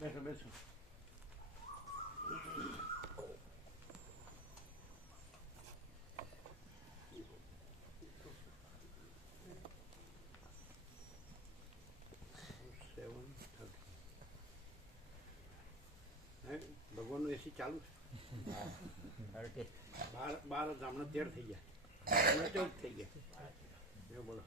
બેસો બેસો. ભગવાનનું એસી ચાલુ છે. 12 હમણાં 13 થઈ ગયા, હમણાં 14 થઈ ગયા. એવું બોલો.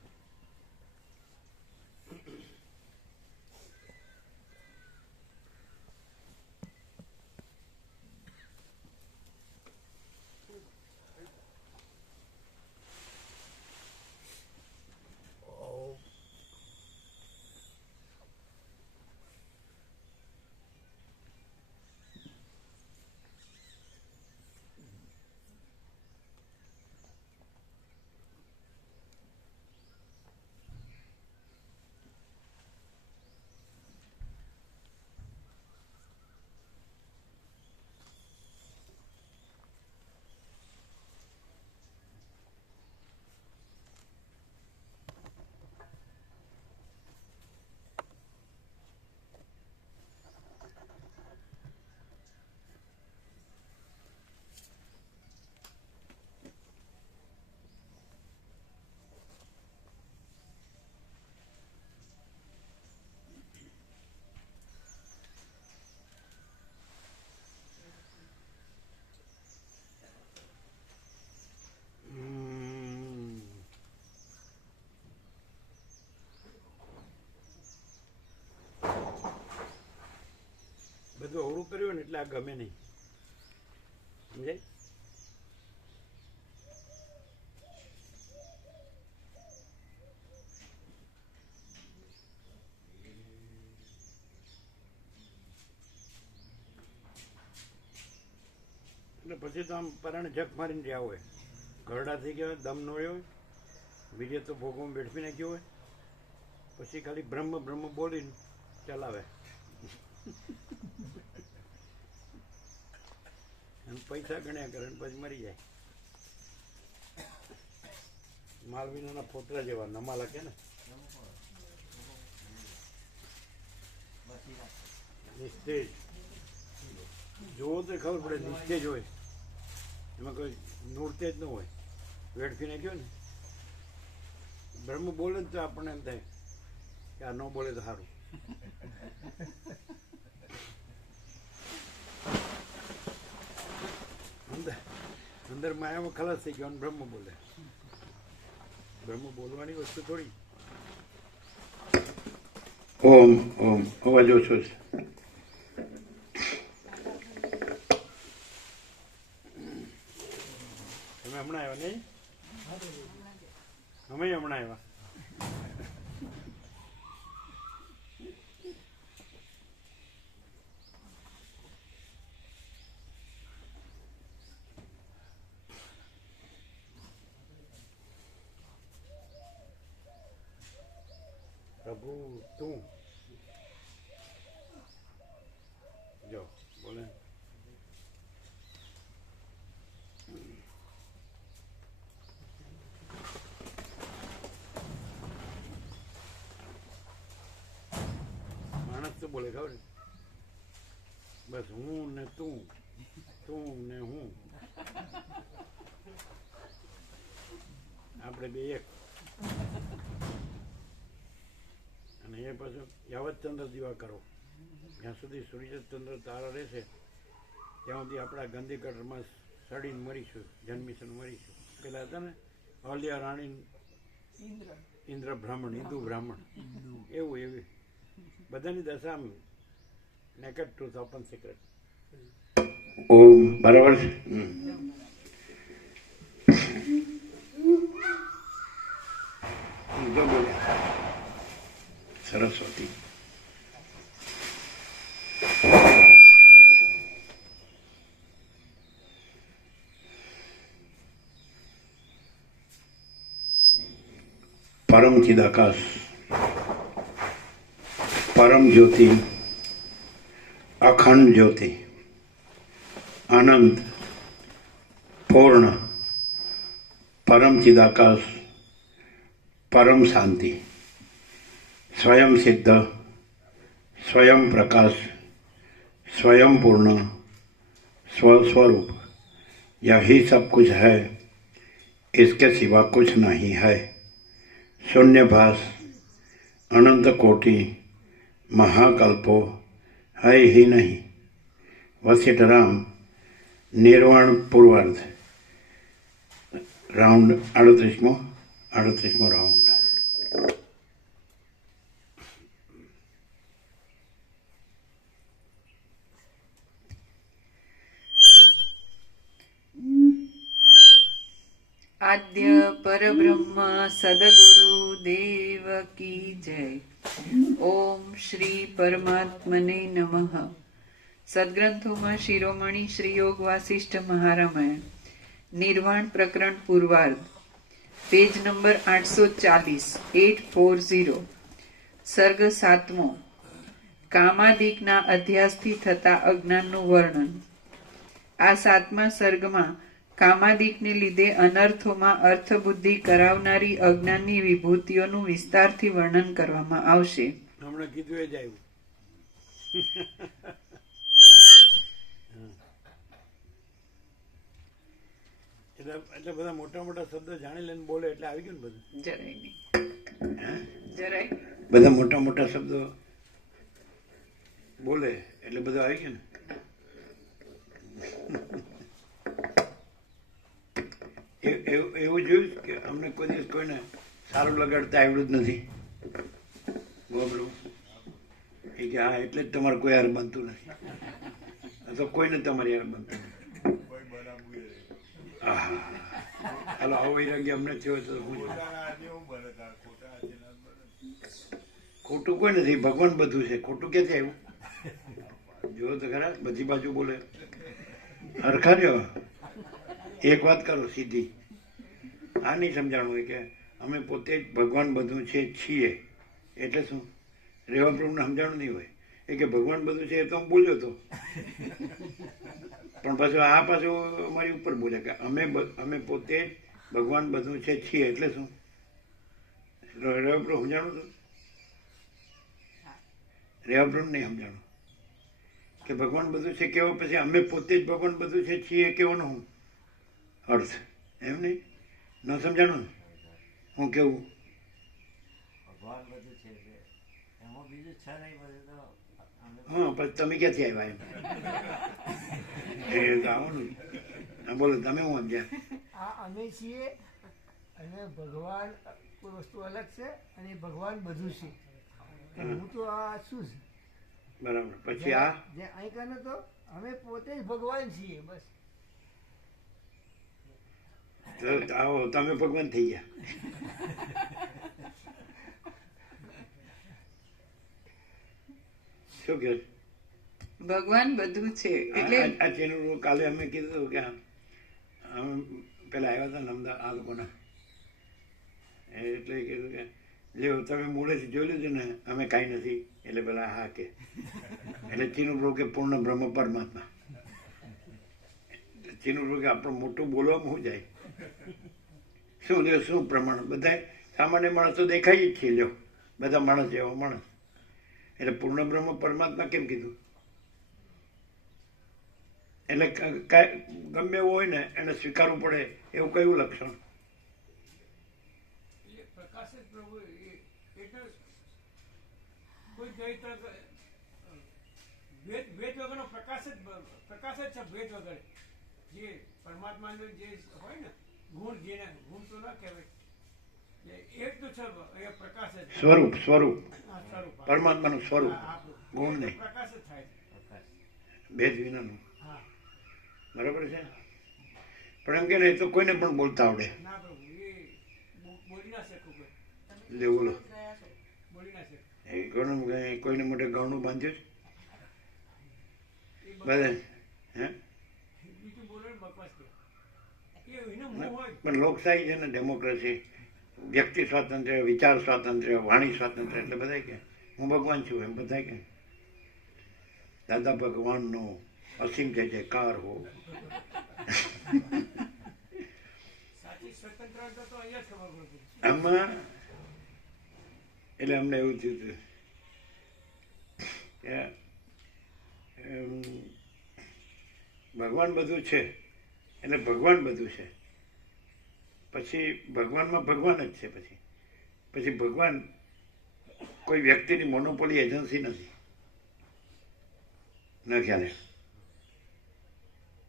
બધું અવળું કર્યું ને એટલે આ ગમે નહીં, સમજાય? એટલે પછી તો આમ પરાણે જગ મારીને રહ્યા હોય, ઘરડા થઈ ગયા હોય, દમ ન હોય, વીર્ય તો ભોગવમાં બેઠવી નાખ્યો હોય, પછી ખાલી બ્રહ્મ બ્રહ્મ બોલીને ચલાવે. પૈસા ગણ્યા કરે પછી મરી જાય. માલવીના પોતરા જેવા નમાલા કે ને, નિસ્તેજ જોવો તો ખબર પડે. નિસ્તેજ હોય એમાં કોઈ નૂરતેજ ન હોય, વેડફી નાખ્યો ને. બ્રહ્મ બોલે તો આપણને એમ થાય કે આ ન બોલે તો સારું. અંદર માયામાં ખલાસ થઈ ગયો, બ્રહ્મ બોલે. બ્રહ્મ બોલવાની વસ્તુ થોડી. ઓમ ઓમ અવાજ ઓછો છે. તમે હમણાં આવ્યા નહીં? અમે હમણાં આવ્યા. પ્રભુ તું જો બોલે. માણસ તો બોલે ખબર ને, બસ હું ને તું, તું ને હું, આપણે બે એક. અને એ પાછું યાવત ચંદ્ર દીવા કરો, જ્યાં સુધી સૂર્યચંદ્ર તારા રહેશે ત્યાં સુધી આપણા ગાંધીગઢમાં સડીને મરીશું, જન્મીશું, મરીશું. પેલા હતા ને અહલ્યા રાણી, ઇન્દ્ર બ્રાહ્મણ, હિન્દુ બ્રાહ્મણ, એવું એવી બધાની દશા નેકેડ ટ્રુથ, ઓપન સિક્રેટ. ઓમ બરાબર છે. સરસ્વતી પરમ ચિદાકાશ परम ज्योति, अखंड ज्योति, आनंद, पूर्ण, परम चिदाकाश, परम शांति, स्वयं सिद्ध, स्वयं प्रकाश, स्वयं पूर्ण, स्वस्वरूप, यही सब कुछ है, इसके सिवा कुछ नहीं है। शून्यभास, अनंत कोटि, महाकल्पो है ही नहीं। वशिष्ठराम, निर्वाण पूर्वार्ध, राउंड 38मो राउंड। आद्य परब्रह्म सदगुरु देव की जय। ओम श्री परमात्मने नमः। સદગ્રંથોમાં શિરોમણી શ્રી યોગ વાસિષ્ઠ મહારામાયણ નિર્વાણ પ્રકરણ પૂર્વાર્ધ, પેજ નંબર 840 સર્ગ 7મો, કામાદિકના અધ્યાસથી થતા અજ્ઞાનનું વર્ણન। આ 7મા સર્ગમાં કામાદિકને લીધે અનર્થોમાં અર્થબુદ્ધિ કરાવનારી અજ્ઞાનની વિભૂતિઓનું વિસ્તારથી વર્ણન કરવામાં આવશે। હમણાં કીધું એ જ આવ્યું। એટલે બધા મોટા મોટા શબ્દો જાણી લઈને બોલે એટલે આવી ગયું ને બધું। જરાય નહીં, જરાય બધા મોટા મોટા શબ્દો બોલે એટલે બધું આવી ગયું ને। એવું જોયું કે અમને કોઈ દિવસ કોઈને સારું લગાડતા આવડું જ નથી। ગોબરું એ કે હા એટલે જ તમારે કોઈ યાર બનતું નથી, તો કોઈને તમારે યાર બનતું નથી। હાલો આવો વૈરાગ્ય અમને થયો તો ખોટું કોઈ નથી, ભગવાન બધું છે, ખોટું ક્યાંથી આવ્યું? જો તો ખરા બધી બાજુ બોલે હરખા રહ્યો। એક વાત કરો સીધી, આ નહીં સમજાણું હોય કે અમે પોતે જ ભગવાન બધું છે છીએ એટલે શું? રેવા પ્રભુને સમજાણું નહીં હોય એ કે ભગવાન બધું છે એ તો હું બોલ્યો હતો, પણ પાછું આ પાછું અમારી ઉપર બોલે કે અમે પોતે જ ભગવાન બધું છે છીએ એટલે શું? રેવા પ્રભુ સમજાણું હતું? રેવા પ્રભુ નહીં સમજાણું કે ભગવાન બધું છે કેવો, પછી અમે પોતે જ ભગવાન બધું છે છીએ કેવાનો હું અર્થ? એમ નહીં, ન સમજાણું ને હું કેવું? હા પણ તમે ક્યાંથી આવ્યા એમ આવવાનું? હા બોલો તમે હું સમજ્યા? આ અમે છીએ અને ભગવાન કોઈ વસ્તુ અલગ છે અને ભગવાન બધું છે। હું તો આ શું છે બરાબર, પછી આ જે અહીં કાને તો અમે પોતે જ ભગવાન છીએ બસ। આવો તમે ભગવાન થઈ ગયા। શું કે ભગવાન બધું છે એટલે આ ચેનલ કાલે અમે કીધું કે અમે પેલા આવ્યા હતા ને અમદાવાદ આ લોકોના, એટલે કીધું કે જો તમે મૂળેથી જોઈ લીધું ને અમે કાંઈ નથી, એટલે પેલા હા કે એટલે ચીનું પ્રભુ કે પૂર્ણ બ્રહ્મ પરમાત્મા। ચીનું પ્રભુ કે આપણું મોટું બોલવામાં શું જાય? શું લ્યો શું પ્રમાણ? બધા સામાન્ય માણસ તો દેખાય જ છે, લ્યો બધા માણસ એવો માણસ, એટલે પૂર્ણ બ્રહ્મ પરમાત્મા કેમ કીધું? એટલે ગમે એવું હોય ને એને સ્વીકારવું પડે એવું કયું લક્ષણ? ભેદ વગરનો પ્રકાશ જ છે, ભેદ વગર જે પરમાત્માનો જે હોય ને ગુણ, જેને ગુણ તો ના કહેવાય, એક તો છે પ્રકાશ જ સ્વરૂપ, સ્વરૂપ પરમાત્માનું સ્વરૂપ, ગુણ નહીં, પ્રકાશ જ થાય, ભેદ વિનાનું। બરાબર છે, પણ એમ કે નહીં તો કોઈને પણ બોલતા આવડે। ના પ્રભુ એ બોલી ના શકું, લે બોલો, બોલી ના શકું, એ કોઈને મોટે ગૌણું બાંધ્યું છે બધા? હે બીજું બોલો ને બકવાસ કે એનો મોહ હોય। પણ લોકશાહી છે ને, ડેમોક્રેસી, વ્યક્તિ સ્વાતંત્ર્ય, વિચાર સ્વાતંત્ર્ય, વાણી સ્વાતંત્ર્ય, એટલે બધા કે હું ભગવાન છું એમ બધા કે દાદા ભગવાનનો અસીમ જય જયકાર હો. સાચી સ્વતંત્રતા તો અહીંયા જ ખબર પડતી. આમાં એટલે અમને એવું થયું હતું કે ભગવાન બધું છે એટલે ભગવાન બધું છે, પછી ભગવાનમાં ભગવાન જ છે, પછી ભગવાન કોઈ વ્યક્તિની મોનોપોલી એજન્સી નથી. ન ખ્યાલ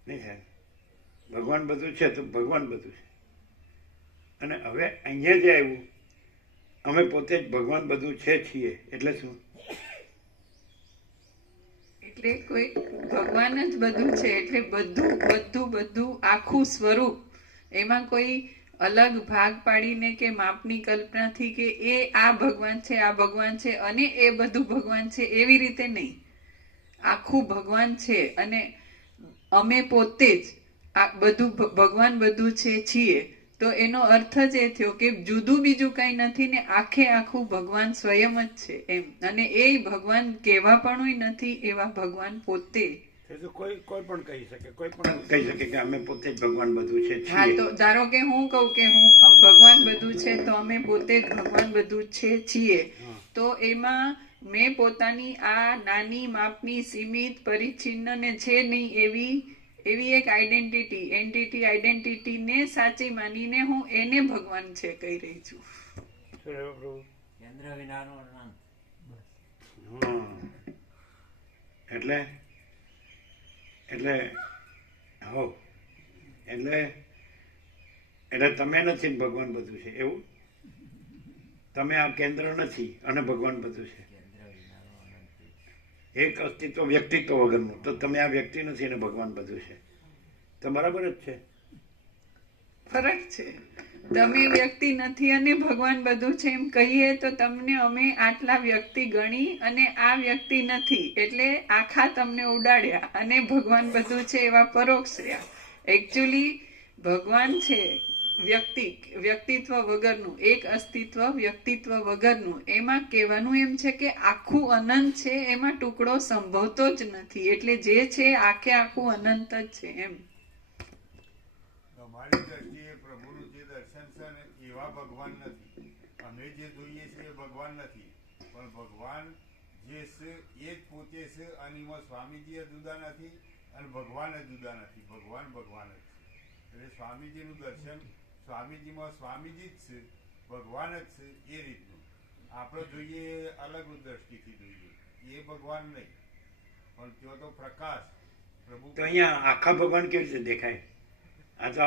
નહીં ખ્યાલ ભગવાન બધું છે તો ભગવાન બધું છે. અને હવે અહીંયા જે આવ્યું અમે પોતે જ ભગવાન બધું છે છીએ એટલે શું? એટલે કોઈ ભગવાન જ બધું છે એટલે બધું બધું બધું આખું સ્વરૂપ, એમાં કોઈ અલગ ભાગ પાડીને કે માપની કલ્પનાથી કે એ આ ભગવાન છે આ ભગવાન છે અને એ બધું ભગવાન છે એવી રીતે નહીં. આખું ભગવાન છે અને અમે પોતે જ આ બધું ભગવાન બધું છે છીએ. તો એનો અર્થ જ એ થયો કે જુદું બીજું કઈ નથી ને આખે આખું ભગવાન સ્વયં જ છે એમ. અને એ ભગવાન કેવા પણ નથી, એવા ભગવાન પોતે. એ તો કોઈ પણ કહી શકે, કોઈ પણ કહી શકે કે અમે પોતે જ ભગવાન બધું છે હા, છીએ. તો ધારો કે હું કહું કે હું ભગવાન બધું છે તો અમે પોતે જ ભગવાન બધું છે છીએ. તો એમાં મેં પોતાની આ નાની માપની સીમિત પરિચ્છિન્ન ને છે નહીં એવી એક આઈડેન્ટિટી ને સાચી માનીને હું એને ભગવાન છે કહી રહી છું. કેન્દ્ર વિનાનો અનંત. એટલે હો એટલે તમે નથી ને ભગવાન બધું છે એવું? તમે આ કેન્દ્ર નથી અને ભગવાન બધું છે. એક અસ્તિત્વ વ્યક્તિત્વ વગરનું, તો તમે આ વ્યક્તિ નથી અને ભગવાન બધું છે, તો બરાબર જ છે. ફરક છે. તમે વ્યક્તિ નથી અને ભગવાન બધું છે એમ કહીએ તો તમને અમે આટલા વ્યક્તિ ગણી અને આ વ્યક્તિ નથી એટલે આખા તમને ઉડાડ્યા અને ભગવાન બધું છે એવા પરોક્ષ રહ્યા. એકચ્યુઅલી ભગવાન છે વ્યક્તિત્વ વગરનું, એક અસ્તિત્વ વ્યક્તિત્વ વગરનું. એમાં કહેવાનું એમ છે કે આખું અનંત છે, એમાં ટુકડો સંભવતો જ નથી. એટલે જે છે આખે આખું અનંત જ છે એમ. અમારી દ્રષ્ટિએ પ્રભુનું જે દર્શન છે ને એવા ભગવાન નથી. અમે જે જોઈએ છીએ એ ભગવાન નથી, પણ ભગવાન જે છે એ જ પોતે છે. અને એમાં સ્વામીજી જુદા નથી અને ભગવાન જ જુદા નથી. ભગવાન ભગવાન જ છે. એટલે સ્વામીજીનું દર્શન સ્વામીજીમાં સ્વામીજી જ છે, ભગવાન જ છે એ રીતનું. આપણે જોઈએ અલગ દ્રષ્ટિથી જોઈએ, એ ભગવાન નહીં, પણ ત્યાં તો પ્રકાશ પ્રભુ. તો અહીંયા આખા ભગવાન કેવી રીતે દેખાય? આ તો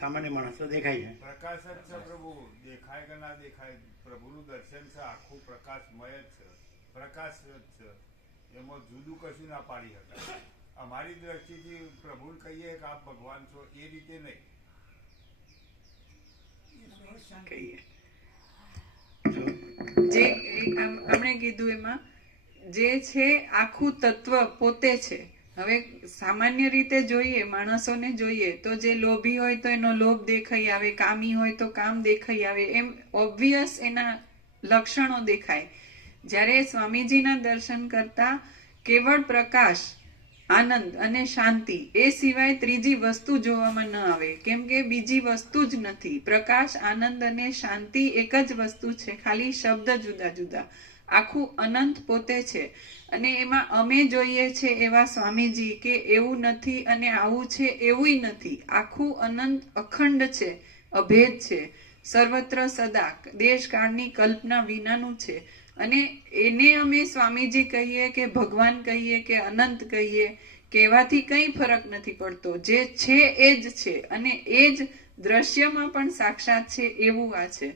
સામાન્ય માણસ તો દેખાય છે. પ્રકાશ જ છે પ્રભુ, દેખાય કે ના દેખાય, પ્રભુનું દર્શન છે આખું પ્રકાશમય જ છે, પ્રકાશ જ છે. એમાં જુદું કશું ના પાડી શકાય. અમારી દ્રષ્ટિથી પ્રભુને કહીએ કે આપ ભગવાન છો એ રીતે નહીં. કહીએ જે આપણે કીધું એમાં જે છે આખું તત્વ પોતે છે. હવે સામાન્ય રીતે જોઈએ, માણસોને જોઈએ તો જે લોભી હોય તો એનો લોભ દેખાઈ આવે, કામી હોય તો કામ દેખાઈ આવે, એમ ઓબ્વિયસ એના લક્ષણો દેખાય. જ્યારે સ્વામીજીના દર્શન કરતા કેવળ પ્રકાશ, આનંદ અને શાંતિ, એ સિવાય ત્રીજી વસ્તુ જોવામાં ન આવે. કેમ કે બીજી વસ્તુ જ નથી. પ્રકાશ, આનંદ અને શાંતિ એક જ વસ્તુ છે, ખાલી શબ્દ જુદા જુદા. આખું અનંત પોતે છે. અને એમાં અમે જોઈએ છે એવા સ્વામીજી કે એવું નથી અને આવું છે એવું નથી. આખું અનંત અખંડ છે, અભેદ છે, સર્વત્ર સદા, દેશકાળની કલ્પના વિનાનું છે. અને એને અમે સ્વામીજી કહીએ કે ભગવાન કહીએ કે અનંત કહીએ, કહેવાથી કંઈ ફરક નથી પડતો. જે છે એ જ છે અને એ જ દ્રશ્યમાં પણ સાક્ષાત છે એવું આ છે.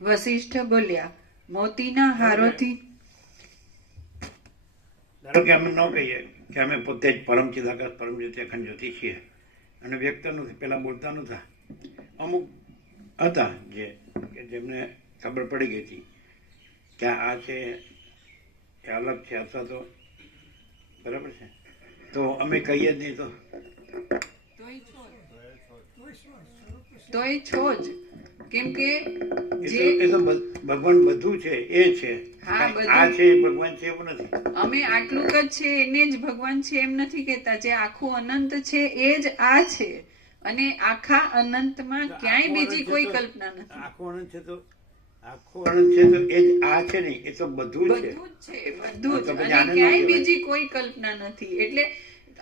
વશિષ્ઠ બોલ્યા, મોતીના હારોથી. ધારો કે અમે ન કહીએ કે અમે પોતે જ પરમ ચિદાકાશ પરમ જ્યોતિ અખંડ જ્યોતિ છીએ અને વ્યક્ત નથી, પેલા બોલતા નહોતા. અમુક હતા જેમને ખબર પડી ગઈ હતી કે આ છે એ અલગ છે અથવા તો બરાબર છે, તો અમે કહીએ જ નહીં તો તોય છો જ, કેમ કે જે એ તો ભગવાન બધું છે એ છે. હા, બધું. આ છે એ ભગવાન છે એવું નથી. અમે આટલું જ છે એને જ ભગવાન છે એમ નથી કહેતા. જે આખું અનંત છે એ જ આ છે, અને આખા અનંતમાં ક્યાંય બીજી કોઈ કલ્પના નથી. આખું અનંત છે તો આખું અનંત છે તો એ જ આ છે નહીં, એ તો બધું જ છે. બધું જ છે, બધું જ. તો પછી અને આને ન ક્યાંય કહેવાય. બીજી કોઈ કલ્પના નથી. એટલે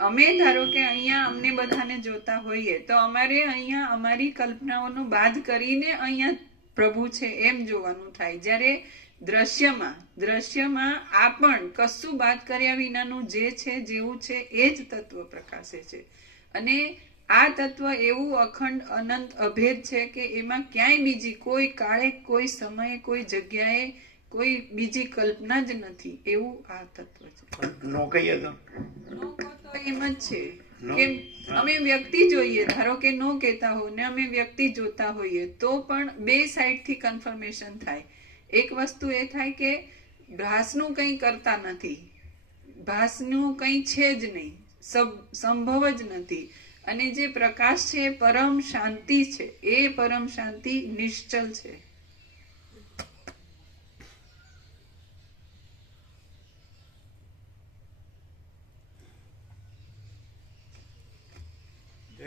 અમે ધારો કે અહીંયા અમને બધાને જોતા હોઈએ તો અમારે અહીંયા અમારી કલ્પનાઓનો બાદ કરીને અહીંયા પ્રભુ છે એમ જોવાનું થાય. જ્યારે દ્રશ્યમાં આ પણ કશું બાદ કર્યા વિનાનું જે છે જેવું છે એ જ તત્વ પ્રકાશે છે. અને આ તત્વ એવું અખંડ અનંત અભેદ છે કે એમાં ક્યાંય બીજી કોઈ કાળે, કોઈ સમયે, કોઈ જગ્યાએ કોઈ બીજી કલ્પના જ નથી. એવું આ તત્વ છે. નો કહીએ તો તો એમ જ છે નો. કે અમે વ્યક્તિ જોઈએ, ધારો કે નો કહેતા હો ને અમે વ્યક્તિ જોતા હોઈએ તો પણ બે સાઈડ થી કન્ફર્મેશન થાય. એક વસ્તુ એ થાય કે ભાસનું કંઈ કરતા નથી, ભાસનું કંઈ છે જ નહીં, સંભવ જ નથી. અને જે પ્રકાશ છે એ પરમ શાંતિ છે, એ પરમ શાંતિ નિશ્ચલ છે.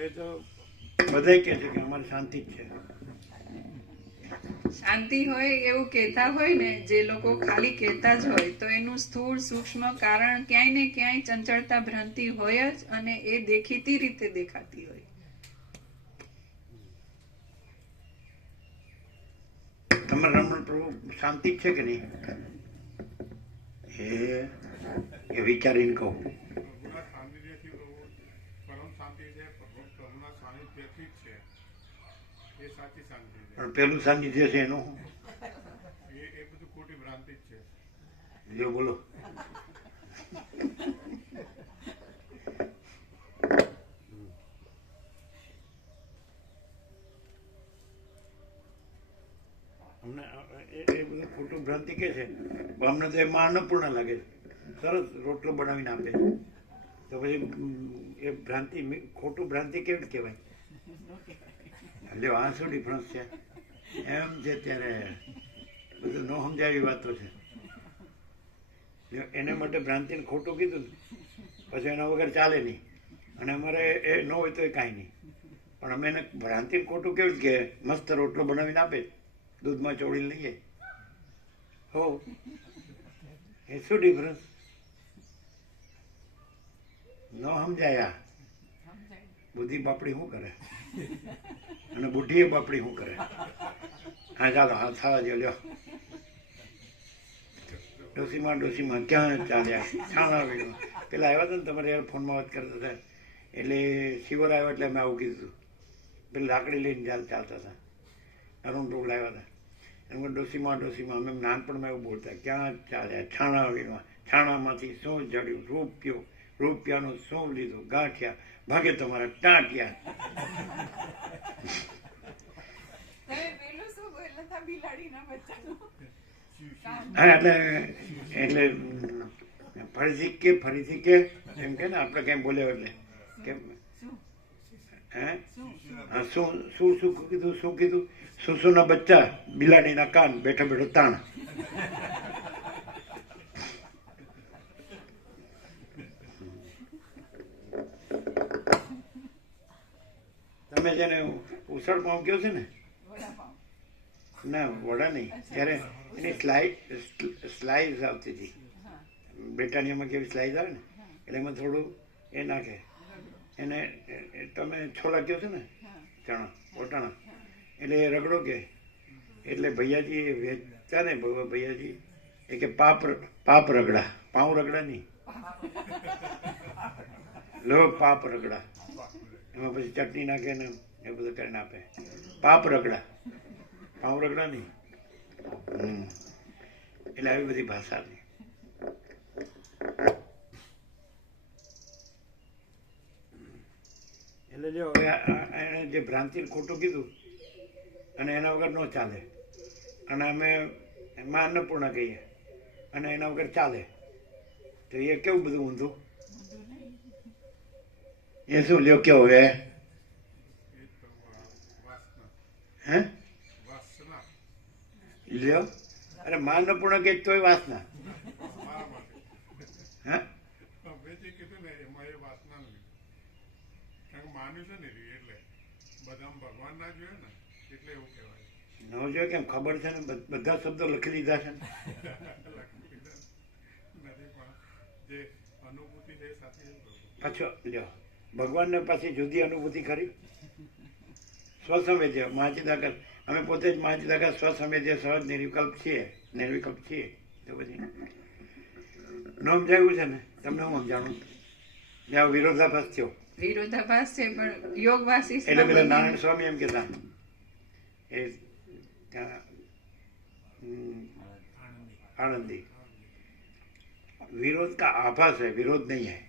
એ તો બધા કહે છે કે અમારી શાંતિ જ છે. શાંતિ હોય એવું કહેતા હોય ને જે લોકો, ખાલી કહેતા જ હોય તો એનું સ્થૂળ સૂક્ષ્મ કારણ ક્યાંય ને ક્યાંય ચંચળતા ભ્રાંતિ હોય જ, અને એ દેખીતી રીતે દેખાતી હોય. તમારે રમણ પ્રભુ શાંતિ જ છે કે નહીં? એ વિચારીને કહું. પ્રભુના સાનિધ્યથી પરમ શાંતિ છે, પ્રભુના સાનિધ્યથી જ છે, એ સાચી શાંતિ છે. પણ પેલું સાનિધ્ય છે એનું શું? એ બધું ખોટી ભ્રાંતિ જ છે. જો બોલો. અમને એ બધું ખોટું ભ્રાંતિ કે છે, પણ અમને તો એમાં અન્નપૂર્ણા લાગે છે. સરસ રોટલો બનાવીને આપે છે, તો પછી એ ભ્રાંતિ ખોટું ભ્રાંતિ કેવી રીતે કહેવાય? લ્યો, આ શું ડિફરન્સ છે? એમ છે ત્યારે બધું ન સમજાવી વાતો છે. એના માટે ભ્રાંતિને ખોટું કીધું ને પછી એના વગર ચાલે નહીં. અને અમારે એ ન હોય તો એ કાંઈ નહીં, પણ અમે એને ભ્રાંતિને ખોટું કેવું કે મસ્ત રોટલો બનાવીને આપે, દૂધમાં ચોળીને લઈએ. હો, એ શું ડિફરન્સ? ન સમજાયા. બુદ્ધિ બાપડી શું કરે અને બુઢીએ બાપડી શું કરે? હા ચાલો, હા થવા દો. લ્યો, ડોસીમાં ક્યાં ચાલ્યા? છાણા વીણવા પેલા આવ્યા હતા ને તમારે યાર ફોનમાં વાત કરતા હતા, એટલે શિવર આવ્યો એટલે અમે આવું કીધું. પેલા લાકડી લઈને ચાલતા હતા, અરુણ ટોપલા આવ્યા હતા. એમ ડોસીમાં અમે નાનપણમાં એવું બોલતા, ક્યાં ચાલ્યા? છાણા વીણવા. છાણામાંથી શું જડ્યું? રૂપિયો. રૂપિયાનું શું લીધું? ગાંઠિયા. ભાગે તમારા ટાંટિયા. હા, એટલે ફરીથી કે એમ કે ને આપણે કઈ બોલ્યો એટલે કેમ? હે, હા, શું કીધું? સુસુના બચ્ચા, બિલાડીના કાન, બેઠો બેઠો તાણ. તમે જેને ઉસળ પાઉં કહો છો ને, ના વડા નહીં, ત્યારે એની સ્લાઇસ આવતી હતી. બ્રિટાનિયામાં કેવી સ્લાઇસ આવે ને, એટલે એમાં થોડું એ નાખે. એને તમે છોલા કહો છો ને, ચણા વટાણા, એટલે એ રગડો કે. એટલે ભૈયાજી વેચતા ને, ભૈયાજી એ કે પાપ રગડા, પાઉં રગડા નહીં, લો પાપ રગડા. એમાં પછી ચટણી નાખે ને એ બધું કરીને આપે. પાપ રગડા, પાઉં રગડા નહીં. એટલે આવી બધી ભાષા હતી. એટલે જો એને જે ભ્રાંતિ ખોટું કીધું અને એના વગર ન ચાલે. અને અમે એમાં અન્નપૂર્ણા કહીએ અને એના વગર ચાલે તો એ કેવું બધું ઊંધું? એ શું લ્યો કેવો હે હે લ્યો? અરે માં અન્નપૂર્ણા કે તોય વાસના હે કીધું ને એમાં એ વાસના નથી, કારણ કે માન્યું છે ને એટલે બધા ભગવાન ના જોયે ને એટલે એવું કહેવાય. ન જોઈએ કેમ ખબર છે ને બધા શબ્દો લખી લીધા છે ને. જે અનુભૂતિ છે સાથે પાછો લ્યો ભગવાનને પાછી જુદી અનુભૂતિ કરી સ્વસંવેદ્ય મહાચિદાકાર અમે પોતે જ મહાચિદાકાર સ્વસંવેદ્ય સહજ નિર્વિકલ્પ છીએ તો પછી ન સમજાયું છે ને તમને હું સમજાણું જ્યાં વિરોધાભાસ થયો વિરોધાભાસ છે પણ યોગ વાસિષ્ઠ એટલે પેલા નારાયણ સ્વામી એમ કહેતા એ ત્યાં आनंदी विरोध का आभास है, विरोध नहीं है,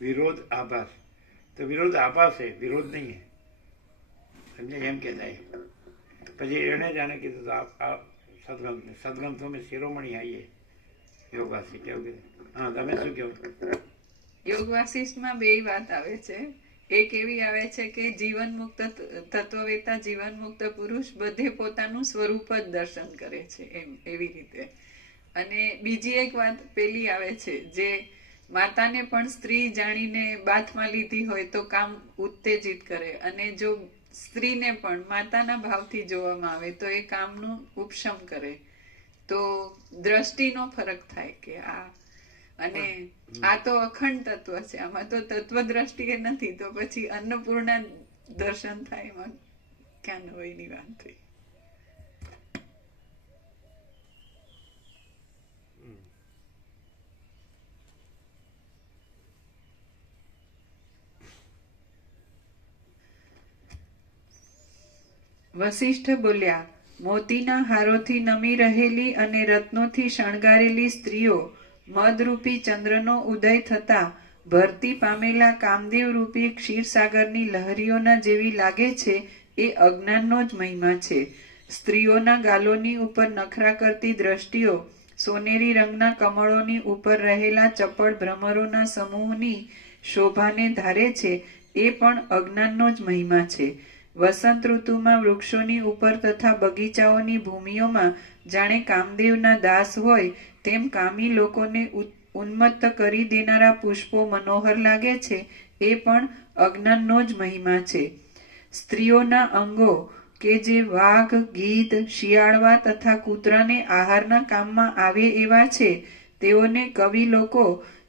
विरोध आभास, तो विरोध आभास है, विरोध नहीं है, समझे एम कहता है। પછી એને જાણે કીધું તો આ સદગ્રંથો મેં શિરોમણી આવીએ યોગવાસી કેવું કીધું? હા તમે શું કહો? યોગ વાસિષ્ઠમાં બે વાત આવે છે. એક એવી આવે છે કે જીવન મુક્ત તત્વવેતા જીવન મુક્ત પુરુષ બધે પોતાનું સ્વરૂપ જ દર્શન કરે છે એમ એવી રીતે. અને બીજી એક વાત પેલી આવે છે જે માતાને પણ સ્ત્રી જાણીને બાથમાં લીધી હોય તો કામ ઉત્તેજિત કરે અને જો સ્ત્રીને પણ માતાના ભાવથી જોવામાં આવે તો એ કામનું ઉપશમ કરે. તો દ્રષ્ટિનો ફરક થાય કે આ અને આ તો અખંડ તત્વ છે, આમાં તો તત્વ દ્રષ્ટિએ નથી, તો પછી અન્નપૂર્ણા દર્શન થાય એમાં ક્યાં નવાઈની વાત થઈ. વશિષ્ઠ બોલ્યા, મોતીના હારોથી નમી રહેલી અને રત્નોથી શણગારેલી સ્ત્રીઓ મદરૂપી ચંદ્રનો ઉદય થતા ભરતી પામેલા કામદેવ રૂપી ક્ષીરસાગરની લહરીઓના જેવી લાગે છે એ અજ્ઞાનનો જ મહિમા છે. સ્ત્રીઓના ગાલોની ઉપર નખરા કરતી દ્રષ્ટિઓ સોનેરી રંગના કમળોની ઉપર રહેલા ચપળ ભ્રમરોના સમૂહની શોભાને ધારે છે એ પણ અજ્ઞાનનો જ મહિમા છે. વસંત ઋતુમાં વૃક્ષોની ઉપર તથા બગીચાઓની ભૂમિઓમાં જાણે કામદેવના દાસ હોય તેમ કામી લોકોને ઉન્મત્ત કરી દેનારા પુષ્પો મનોહર લાગે છે એ પણ અજ્ઞાનનો જ મહિમા છે. સ્ત્રીઓના અંગો કે જે વાઘ, ગીધ, શિયાળવા તથા કૂતરાને આહારના કામમાં આવે એવા છે તેઓને કવિ લોકો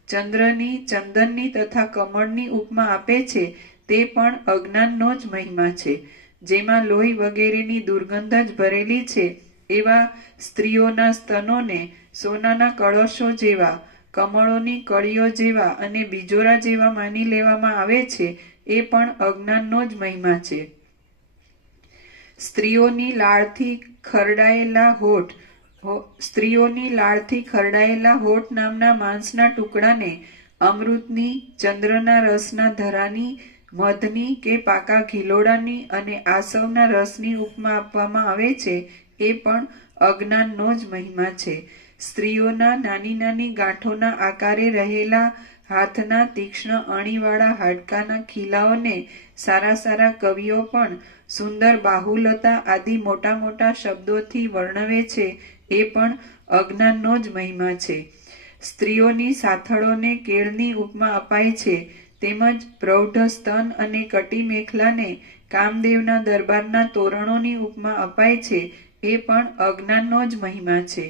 ચંદ્રની, ચંદનની તથા કમળની ઉપમા આપે છે તે પણ અજ્ઞાનનો જ મહિમા છે. જેમાં લોહી વગેરેની દુર્ગંધ જ ભરેલી છે એવા સ્ત્રીઓના સ્તનોને સોનાના કળશો જેવા, કમળોની કળીઓ જેવા અને બીજોરા જેવા માની લેવામાં આવે છે એ પણ અજ્ઞાનનો જ મહિમા છે. સ્ત્રીઓની લાળથી ખરડાયેલા હોઠ નામના માંસના ટુકડાને અમૃતની, ચંદ્રના રસના ધરાની, મધની કે પાકા ઘિલોડાની અને આસવના રસની ઉપમા આપવામાં આવે છે એ પણ અજ્ઞાનનો જ મહિમા છે. સ્ત્રીઓના નાની નાની ગાંઠોના આકારે રહેલા હાથના તીક્ષ્ણ અણીવાળા હાડકાના ખીલાઓને સારા સારા કવિઓ પણ સુંદર બાહુલતા આદિ મોટા મોટા શબ્દોથી વર્ણવે છે એ પણ અજ્ઞાનનો જ મહિમા છે. સ્ત્રીઓની સાથળોને કેળની ઉપમા અપાય છે તેમજ પ્રૌઢ સ્તન અને કટી મેખલાને કામદેવના દરબારના તોરણોની ઉપમા અપાય છે એ પણ અજ્ઞાનનો જ મહિમા છે.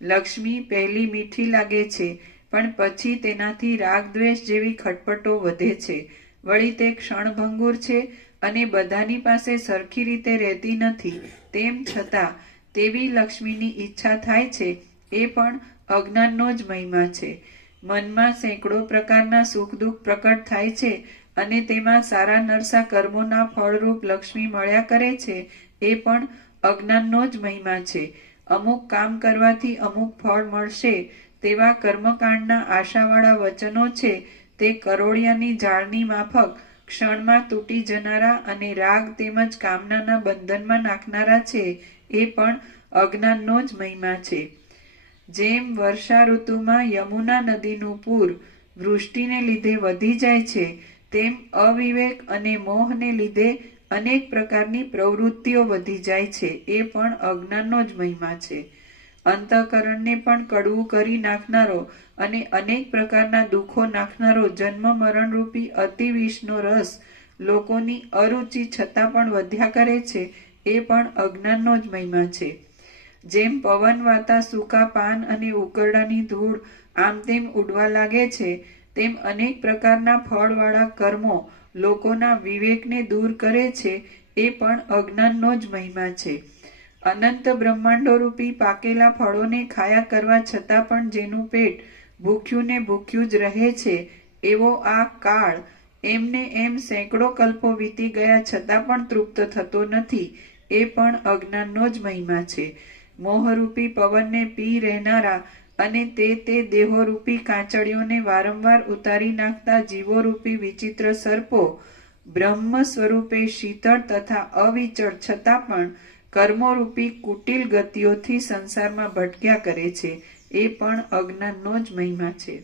લક્ષ્મી પહેલી મીઠી લાગે છે પણ પછી તેનાથી રાગ દ્વેષ જેવી ખટપટો વધે છે. વળી તે ક્ષણભંગુર છે અને બધાની પાસે સરખી રીતે રહેતી નથી, તેમ છતાં તેવી લક્ષ્મીની ઈચ્છા થાય છે એ પણ અજ્ઞાનનો જ મહિમા છે. મનમાં સેંકડો પ્રકારના સુખ દુઃખ પ્રકટ થાય છે અને તેમાં સારા નરસા કર્મોના ફળરૂપ લક્ષ્મી મળ્યા કરે છે એ પણ અજ્ઞાનનો જ મહિમા છે. અમુક કામ કરવાથી અમુક ફળ મળશે તેવા કર્મકાંડના આશાવાળા વચનો છે તે કરોળિયાની જાળની માફક ક્ષણમાં તૂટી જનારા અને રાગ તેમજ કામનાના બંધનમાં નાખનારા છે એ પણ અજ્ઞાનનો જ મહિમા છે. જેમ વર્ષા ઋતુમાં યમુના નદીનું પૂર વૃષ્ટિને લીધે વધી જાય છે, તેમ અવિવેક અને મોહને લીધે અનેક પ્રકારની પ્રવૃત્તિઓ વધી જાય છે. એ પણ અજ્ઞાનનો જ મહિમા છે. અંતઃકરણને પણ કડવું કરી નાખનારો અને અનેક પ્રકારના દુઃખો નાખનારો જન્મ મરણ રૂપી અતિવિષનો રસ લોકોની અરુચિ છતાં પણ વધ્યા કરે છે, એ પણ અજ્ઞાનનો જ મહિમા છે. જેમ પવન વાતા સૂકા પાન અને ઉકરડાની ધૂળ આમ તેમ ઉડવા લાગે છે, તેમ અનેક પ્રકારના ફળવાળા કર્મો લોકોના વિવેકને દૂર કરે છે, એ પણ અજ્ઞાનનો જ મહિમા છે. અનંત બ્રહ્માંડો રૂપી પાકેલા ફળોને ખાયા કરવા છતાં પણ જેનું પેટ ભૂખ્યું ને ભૂખ્યું જ રહે છે, એવો આ કાળ એમને એમ સેંકડો કલ્પો વીતી ગયા છતાં પણ તૃપ્ત થતો નથી, એ પણ અજ્ઞાનનો જ મહિમા છે. મોહરૂપી પવનને પી રહેનારા અને તે દેહોરૂપી કાંચળીઓને વારંવાર ઉતારી નાખતા જીવોરૂપી વિચિત્ર સર્પો બ્રહ્મ સ્વરૂપે શીતળ તથા અવિચળ છતાં પણ કર્મોરૂપી કુટિલ ગતિઓથી સંસારમાં ભટક્યા કરે છે, એ પણ અજ્ઞાનનો જ મહિમા છે.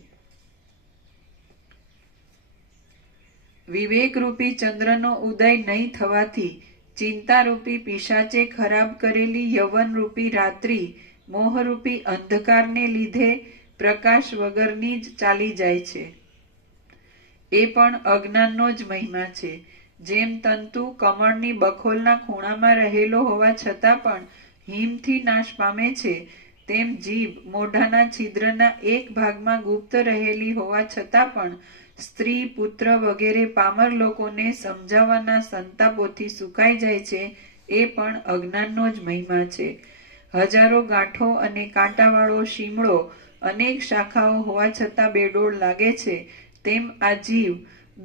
વિવેકરૂપી ચંદ્રનો ઉદય નહીં થવાથી ચિંતારૂપી પિશાચે ખરાબ કરેલી યવનરૂપી રાત્રિ મોહરૂપી અંધકારને લીધે પ્રકાશ વગરની જ ચાલી જાય છે, એ પણ અજ્ઞાનનો જ મહિમા છે. જેમ તંતુ કમળની બખોલના ખૂણામાં રહેલો હોવા છતાં પણ હિમથી નાશ પામે છે, તેમ જીભ મોઢાના છિદ્રના એક ભાગમાં ગુપ્ત રહેલી હોવા છતાં પણ સ્ત્રી પુત્ર વગેરે પામર લોકોને સમજાવવાના સંતાપોથી સુકાઈ જાય છે, એ પણ અજ્ઞાનનો જ મહિમા છે. હજારો ગાંઠો અને કાંટાવાળો શીમળો અનેક શાખાઓ હોવા છતાં બેડોળ લાગે છે, તેમ આ જીવ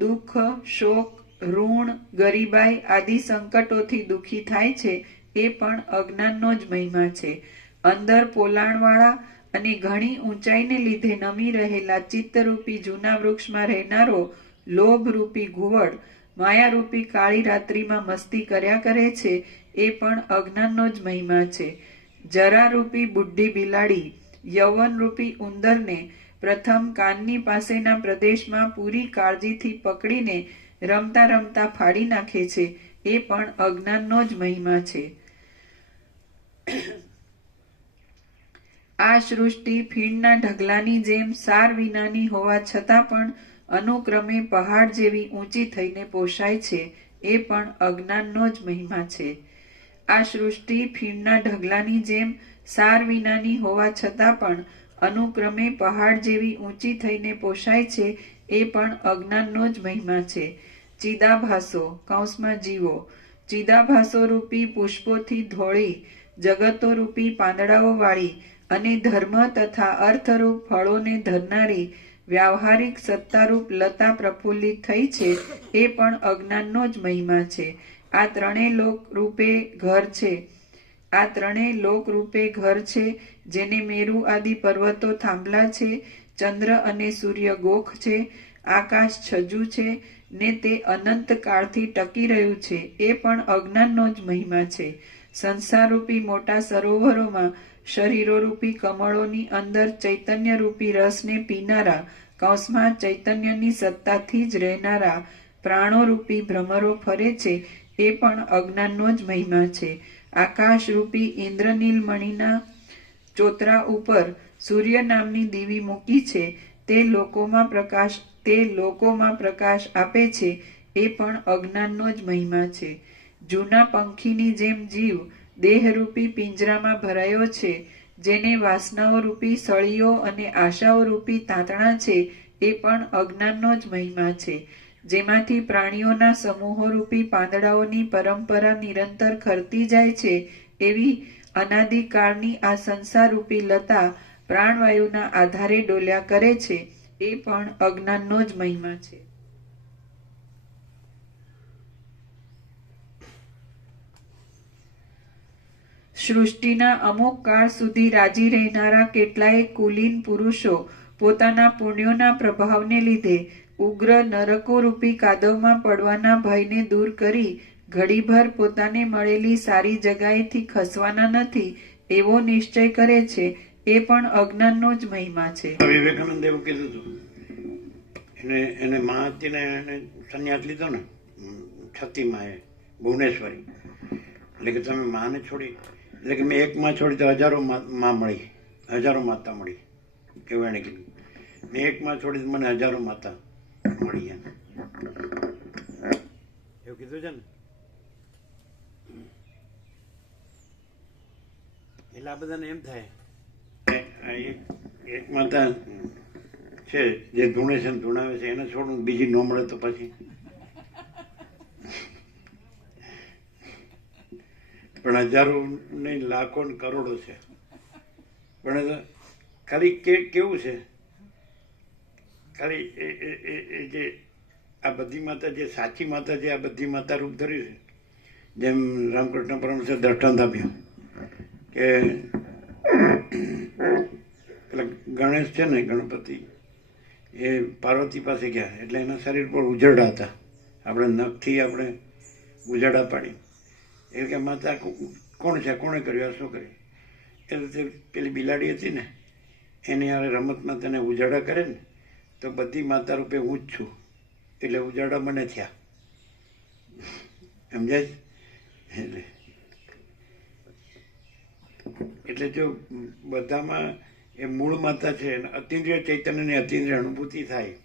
દુઃખ શોક ઋણ ગરીબાઈ આદિ સંકટોથી દુઃખી થાય છે, એ પણ અજ્ઞાનનો જ મહિમા છે. અંદર પોલાણવાળા અને ઘણી ઊંચાઈને લીધે નમી રહેલા ચિત્તરૂપી જૂના વૃક્ષમાં રહેનારો લોભરૂપી ઘુવડ માયારૂપી કાળી રાત્રિમાં મસ્તી કર્યા કરે છે, એ પણ અજ્ઞાનનો જ મહિમા છે. જરારૂપી બુઢી બિલાડી યૌવનરૂપી ઉંદરને પ્રથમ કાનની પાસેના પ્રદેશમાં પૂરી કાળજીથી પકડીને રમતા રમતા ફાડી નાખે છે, એ પણ અજ્ઞાનનો જ મહિમા છે. આ સૃષ્ટિ ફીણના ઢગલાની જેમ સાર વિનાની હોવા છતાં પણ અનુક્રમે પહાડ જેવી ઊંચી થઈને પોષાય છે, એ પણ અજ્ઞાનનો જ મહિમા છે. આ સૃષ્ટિ ફીણના ઢગલાની જેમ સાર વિનાની હોવા છતાં પણ અનુક્રમે પહાડ જેવી ઊંચી થઈને પોષાય છે, એ પણ અજ્ઞાનનો જ મહિમા છે. ચિદાભાસો કૌંસમાં જીવો ચિદાભાસો રૂપી પુષ્પોથી ધોળી જગતો રૂપી પાંદડાઓ વાળી અને ધર્મ તથા અર્થરૂપ ફળોને ધરનારી વ્યાવહારિક સત્તારૂપ લતા પ્રફુલ્લિત થઈ છે, એ પણ અજ્ઞાનનો જ મહિમા છે. આ ત્રણેય લોક રૂપે ઘર છે, જેને મેરુ આદિ પર્વતો થાંભલા છે, ચંદ્ર અને સૂર્ય ગોખ છે, આકાશ છજુ છે ને તે અનંત કાળથી ટકી રહ્યું છે, એ પણ અજ્ઞાનનો જ મહિમા છે. સંસારરૂપી મોટા સરોવરોમાં શરીરોરૂપી કમળોની અંદર ચૈતન્યરૂપી રસને પીનારા કૌંસમાં ચૈતન્યની સત્તાથી જ રહેનારા પ્રાણોરૂપી ભ્રમરો ફરે છે, એ પણ અજ્ઞાનનો જ મહિમા છે. આકાશરૂપી ઇન્દ્રનીલમણીના ચોતરા ઉપર સૂર્ય નામની દીવી મૂકી છે, તે લોકોમાં પ્રકાશ આપે છે, એ પણ અજ્ઞાનનો જ મહિમા છે. જૂના પંખીની જેમ જીવ દેહરૂપી પિંજરામાં ભરાયો છે, જેને વાસનાઓ રૂપી સળીઓ અને આશાઓ રૂપી તાંતણા છે, એ પણ અજ્ઞાનનો જ મહિમા છે. જેમાંથી પ્રાણીઓના સમૂહો રૂપી પાંદડાઓની પરંપરા નિરંતર ખરતી જાય છે, એવી અનાદિકાળની આ સંસારરૂપી લતા પ્રાણવાયુના આધારે ડોલ્યા કરે છે, એ પણ અજ્ઞાનનો જ મહિમા છે. સૃષ્ટિના અમુક કાળ સુધી રાજી રહેનારા કેટલાય કુલીન પુરુષો પોતાના પુણ્યોના પ્રભાવને લીધે ઉગ્ર નરકોરૂપી કાદવમાં પડવાના ભયને દૂર કરી ઘડીભર પોતાને મળેલી સારી જગાએથી ખસવાના નથી, એવો નિશ્ચય કરે છે એ પણ અજ્ઞાનનો જ મહિમા છે. વિવેકાનંદ એવું કીધું હતું, એને મા હતી ને એને સંન્યાસ લીધો ને છતી માએ ભુવનેશ્વરી, એટલે કે તમે માને છોડી, એટલે કે મેં એક માં છોડી તો હજારો માં મળી, હજારો માતા મળી, એવું એને કીધું. મેં એક માં છોડી તો મને હજારો માતા મળી, એમ એવું કીધું છે ને. એટલે આ બધાને એમ થાય એક માતા છે જે ધૂણે છે ને ધૂણાવે છે એને છોડું બીજી ન મળે તો પછી. પણ હજારો ને લાખો ને કરોડો છે, પણ ખાલી કેવું છે, ખાલી એ જે આ બધી માતા જે સાચી માતા છે, આ બધી માતા રૂપ ધર્યું છે. જેમ રામકૃષ્ણ પરમહંસે દ્રષ્ટાંત આપ્યું કે પેલા ગણેશ છે ને, ગણપતિ એ પાર્વતી પાસે ગયા, એટલે એના શરીર પર ઉજરડા હતા, આપણે નખથી આપણે ઉજાડા પાડી, એટલે કે માતા કોણ છે, કોણે કર્યું, આ શું કર્યું? એટલે પેલી બિલાડી હતી ને એની યારે રમતમાં તેને ઉજાડા કરે ને તો બધી માતા રૂપે હું જ છું, એટલે ઉજાડા મને થયા, સમજાય? એટલે જો બધામાં એ મૂળ માતા છે, અતિન્દ્રિય ચૈતન્યની અતિન્દ્રિય અનુભૂતિ થાય,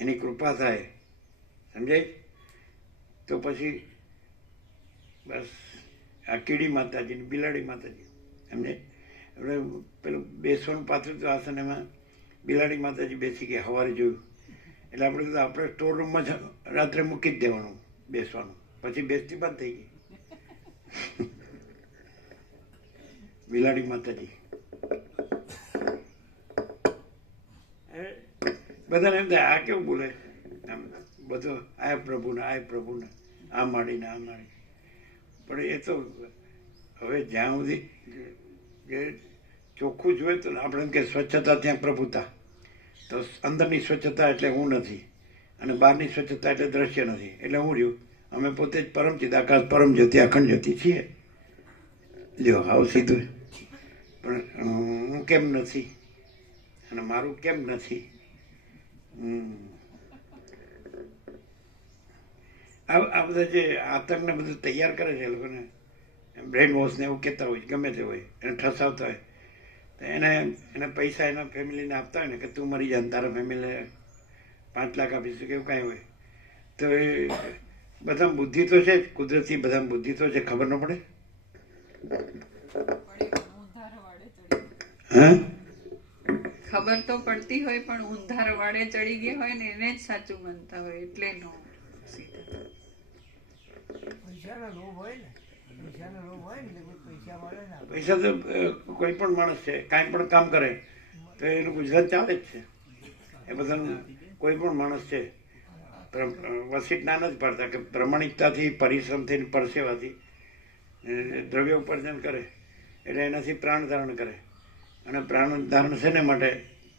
એની કૃપા થાય, સમજાય? તો પછી બસ આ કીડી માતાજી, બિલાડી માતાજી, સમજાય? આપણે પેલું બેસવાનું પાત્ર તો આસન, એમાં બિલાડી માતાજી બેસી ગયા, સવારે જોયું, એટલે આપણે સ્ટોર રૂમમાં રાત્રે મૂકી જ દેવાનું બેસવાનું, પછી બેસતી બંધ થઈ ગઈ બિલાડી માતાજી. બધાને એમ થાય આ કેવું બોલે, આમ બધો આ પ્રભુને આ માડીને આ માડી. પણ એ તો હવે જ્યાં સુધી જે ચોખ્ખું જોઈએ તો આપણે એમ કે સ્વચ્છતા ત્યાં પ્રભુતા, તો અંદરની સ્વચ્છતા એટલે હું નથી અને બહારની સ્વચ્છતા એટલે દ્રશ્ય નથી, એટલે હું રહ્યું અમે પોતે જ પરમચિત આકાશ પરમ જ્યોતિ અખંડ જ્યોતિ છીએ. લ્યો આવું સીધું. પણ હું કેમ નથી અને મારું કેમ નથી? આ બધા જે આતંકને બધું તૈયાર કરે છે, એ લોકોને બ્રેન વોશ ને એવું કહેતા હોય, ગમે તે હોય, એને ઠસાવતા હોય, તો એને પૈસા એના ફેમિલીને આપતા હોય ને કે તું મરી જા, તારા ફેમિલીને 5 લાખ આપીશું કે એવું કાંઈ હોય, તો એ બધા બુદ્ધિ તો છે જ, કુદરતી બધા બુદ્ધિ તો છે, ખબર ન પડે? હા, ખબર તો પડતી હોય પણ ઊંધાર વાડે ચડી ગયા હોય ને એને જ સાચું માનતા હોય, એટલે નો સીધા. પૈસાનો લોભ હોય ને, પૈસાનો લોભ હોય ને એટલે પૈસા મળે ને. પૈસા તો કોઈ પણ માણસ છે, કાંઈ પણ કામ કરે તો એનું ગુજરાત ચાલે જ છે. એ બધાનું કોઈ પણ માણસ છે, વસીટ ના નથી પાડતા કે પ્રમાણિકતાથી, પરિશ્રમથી, પરસેવાથી દ્રવ્ય ઉપાર્જન કરે એટલે એનાથી પ્રાણ ધારણ કરે. અને પ્રાણ ધારણ શેને માટે?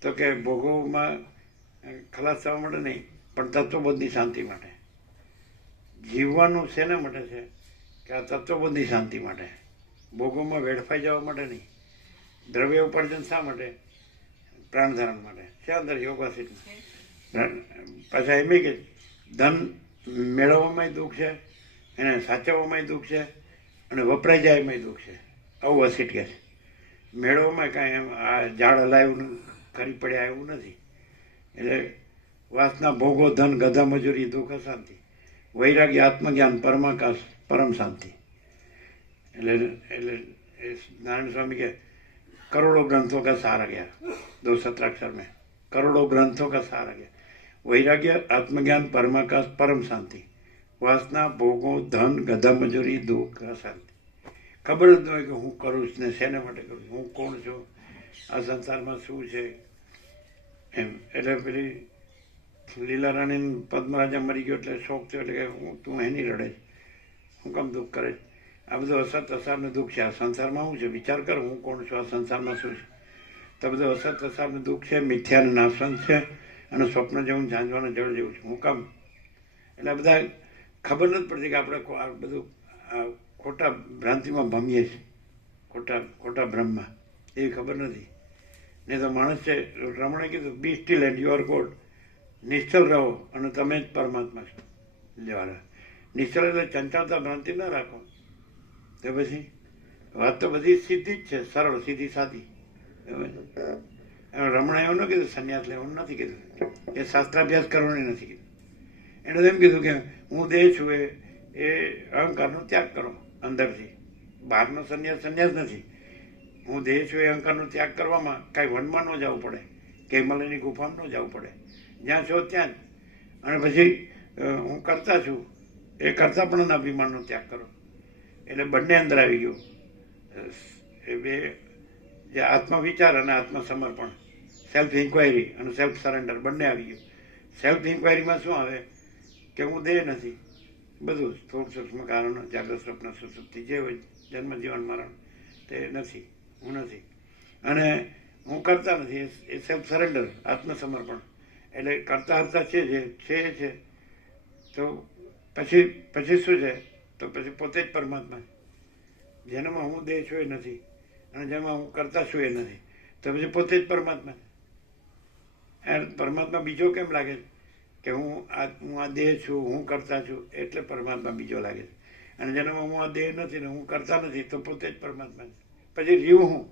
તો કે ભોગવમાં ખલાસ થવા માટે નહીં, પણ તત્વબોધની શાંતિ માટે. જીવવાનું શેના માટે છે? કે આ તત્વબોધની શાંતિ માટે, ભોગવમાં વેડફાઈ જવા માટે નહીં. દ્રવ્ય ઉપાર્જન શા માટે? પ્રાણ ધારણ માટે. શા અંદર યોગાસીમાં પાછા એમ કે ધન મેળવવામાં દુઃખ છે, એને સાચવવામાં દુઃખ છે, અને વપરાઈ જાય એમાં દુઃખ છે. આવું વસીટ કે છે. મેળવવામાં કાંઈ એમ આ ઝાડ હલાયું ખરી પડ્યા એવું નથી. એટલે વાસના, ભોગો, ધન, ગધા મજૂરી, દુઃખ, અશાંતિ, વૈરાગ્ય, આત્મજ્ઞાન, પરમાકાશ, પરમ શાંતિ. એટલે નારાયણ સ્વામી કે કરોડો ગ્રંથો કા સાર आ गया, 2 17 में करोड़ों ग्रंथों का सार आ गया. वैराग्य, आत्मज्ञान, परमाकाश, परम शांति, वासना, भोगो, धन, गधा मजूरी, दुઃખ, અશાંતિ. ખબર જ ન હોય કે હું કરું છું ને શેના માટે કરું છું, હું કોણ છું, આ સંસારમાં શું છે એમ. એટલે પેલી લીલા રાણી પદ્મરાજા મરી ગયો એટલે શોખ થયો, એટલે કે તું એની રડે છે, હું કામ દુઃખ કરે છે? આ બધું અસત અસારનું દુઃખ છે. આ સંસારમાં શું છે? વિચાર કર, હું કોણ છું, આ સંસારમાં શું છે? તો બધું અસત અસારનું દુઃખ છે, મિથ્યાનું નાશવંત છે, અને સ્વપ્ન જેવું, ઝાંઝવાના જળ જેવું છે. હું કામ? એટલે આ બધા ખબર નથી પડતી કે આપણે આ બધું ખોટા ભ્રાંતિમાં ભમીએ છીએ, ખોટા ભ્રમમાં, એવી ખબર નથી. નહીં તો માણસ છે, રમણે કીધું be still and you are God, નિશ્ચલ રહો અને તમે જ પરમાત્મા છો. જવાના નિશ્ચલ એટલે ચંચળતા ભ્રાંતિ ના રાખો. તો પછી વાત તો બધી સીધી જ છે, સરળ, સીધી સાદી. રમણે એવું ન કીધું સંન્યાસ લેવાનું નથી કીધું, એ શાસ્ત્રાભ્યાસ કરવાનું નથી કીધું. એણે તો એમ કીધું કે હું દેહ છું, એ અહંકારનો ત્યાગ કરો અંદરથી. બહારનો સંન્યાસ નથી. હું દેહ છું એ અહંકારનો ત્યાગ કરવામાં કાંઈ વનમાં ન જવું પડે, કે હિમાલયની ગુફામાં ન જવું પડે, જ્યાં છો ત્યાં જ. અને પછી હું કરતા છું એ કરતાપણાના અભિમાનનો ત્યાગ કરો. એટલે બંને અંદર આવી ગયું, એ બે જે આત્મવિચાર અને આત્મસમર્પણ, સેલ્ફ ઇન્ક્વાયરી અને સેલ્ફ સરેન્ડર બંને આવી ગયું. સેલ્ફ ઇન્ક્વાયરીમાં શું આવે કે હું દેહ નથી, બધું સ્થૂળ સૂક્ષ્મ કારણો, જાગ્રત સ્વપ્ન સુષુપ્તિ જે હોય, જન્મ જીવન મરણ, તે નથી, હું નથી. અને હું કરતા નથી, એ સેલ્ફ સરેન્ડર, આત્મસમર્પણ. એટલે કરતા હરતા છે જે છે. તો પછી શું છે? તો પછી પોતે જ પરમાત્મા. જેનામાં હું દેહ છું એ નથી, અને જેમાં હું કરતા છું એ નથી, તો પછી પોતે જ પરમાત્મા. પરમાત્મા બીજો કેમ લાગે કે હું આ દેહ છું, હું કરતા છું, એટલે પરમાત્મા બીજો લાગે છે. અને જેનામાં હું આ દેહ નથી ને હું કરતા નથી, તો પોતે જ પરમાત્મા છે. પછી રહ્યું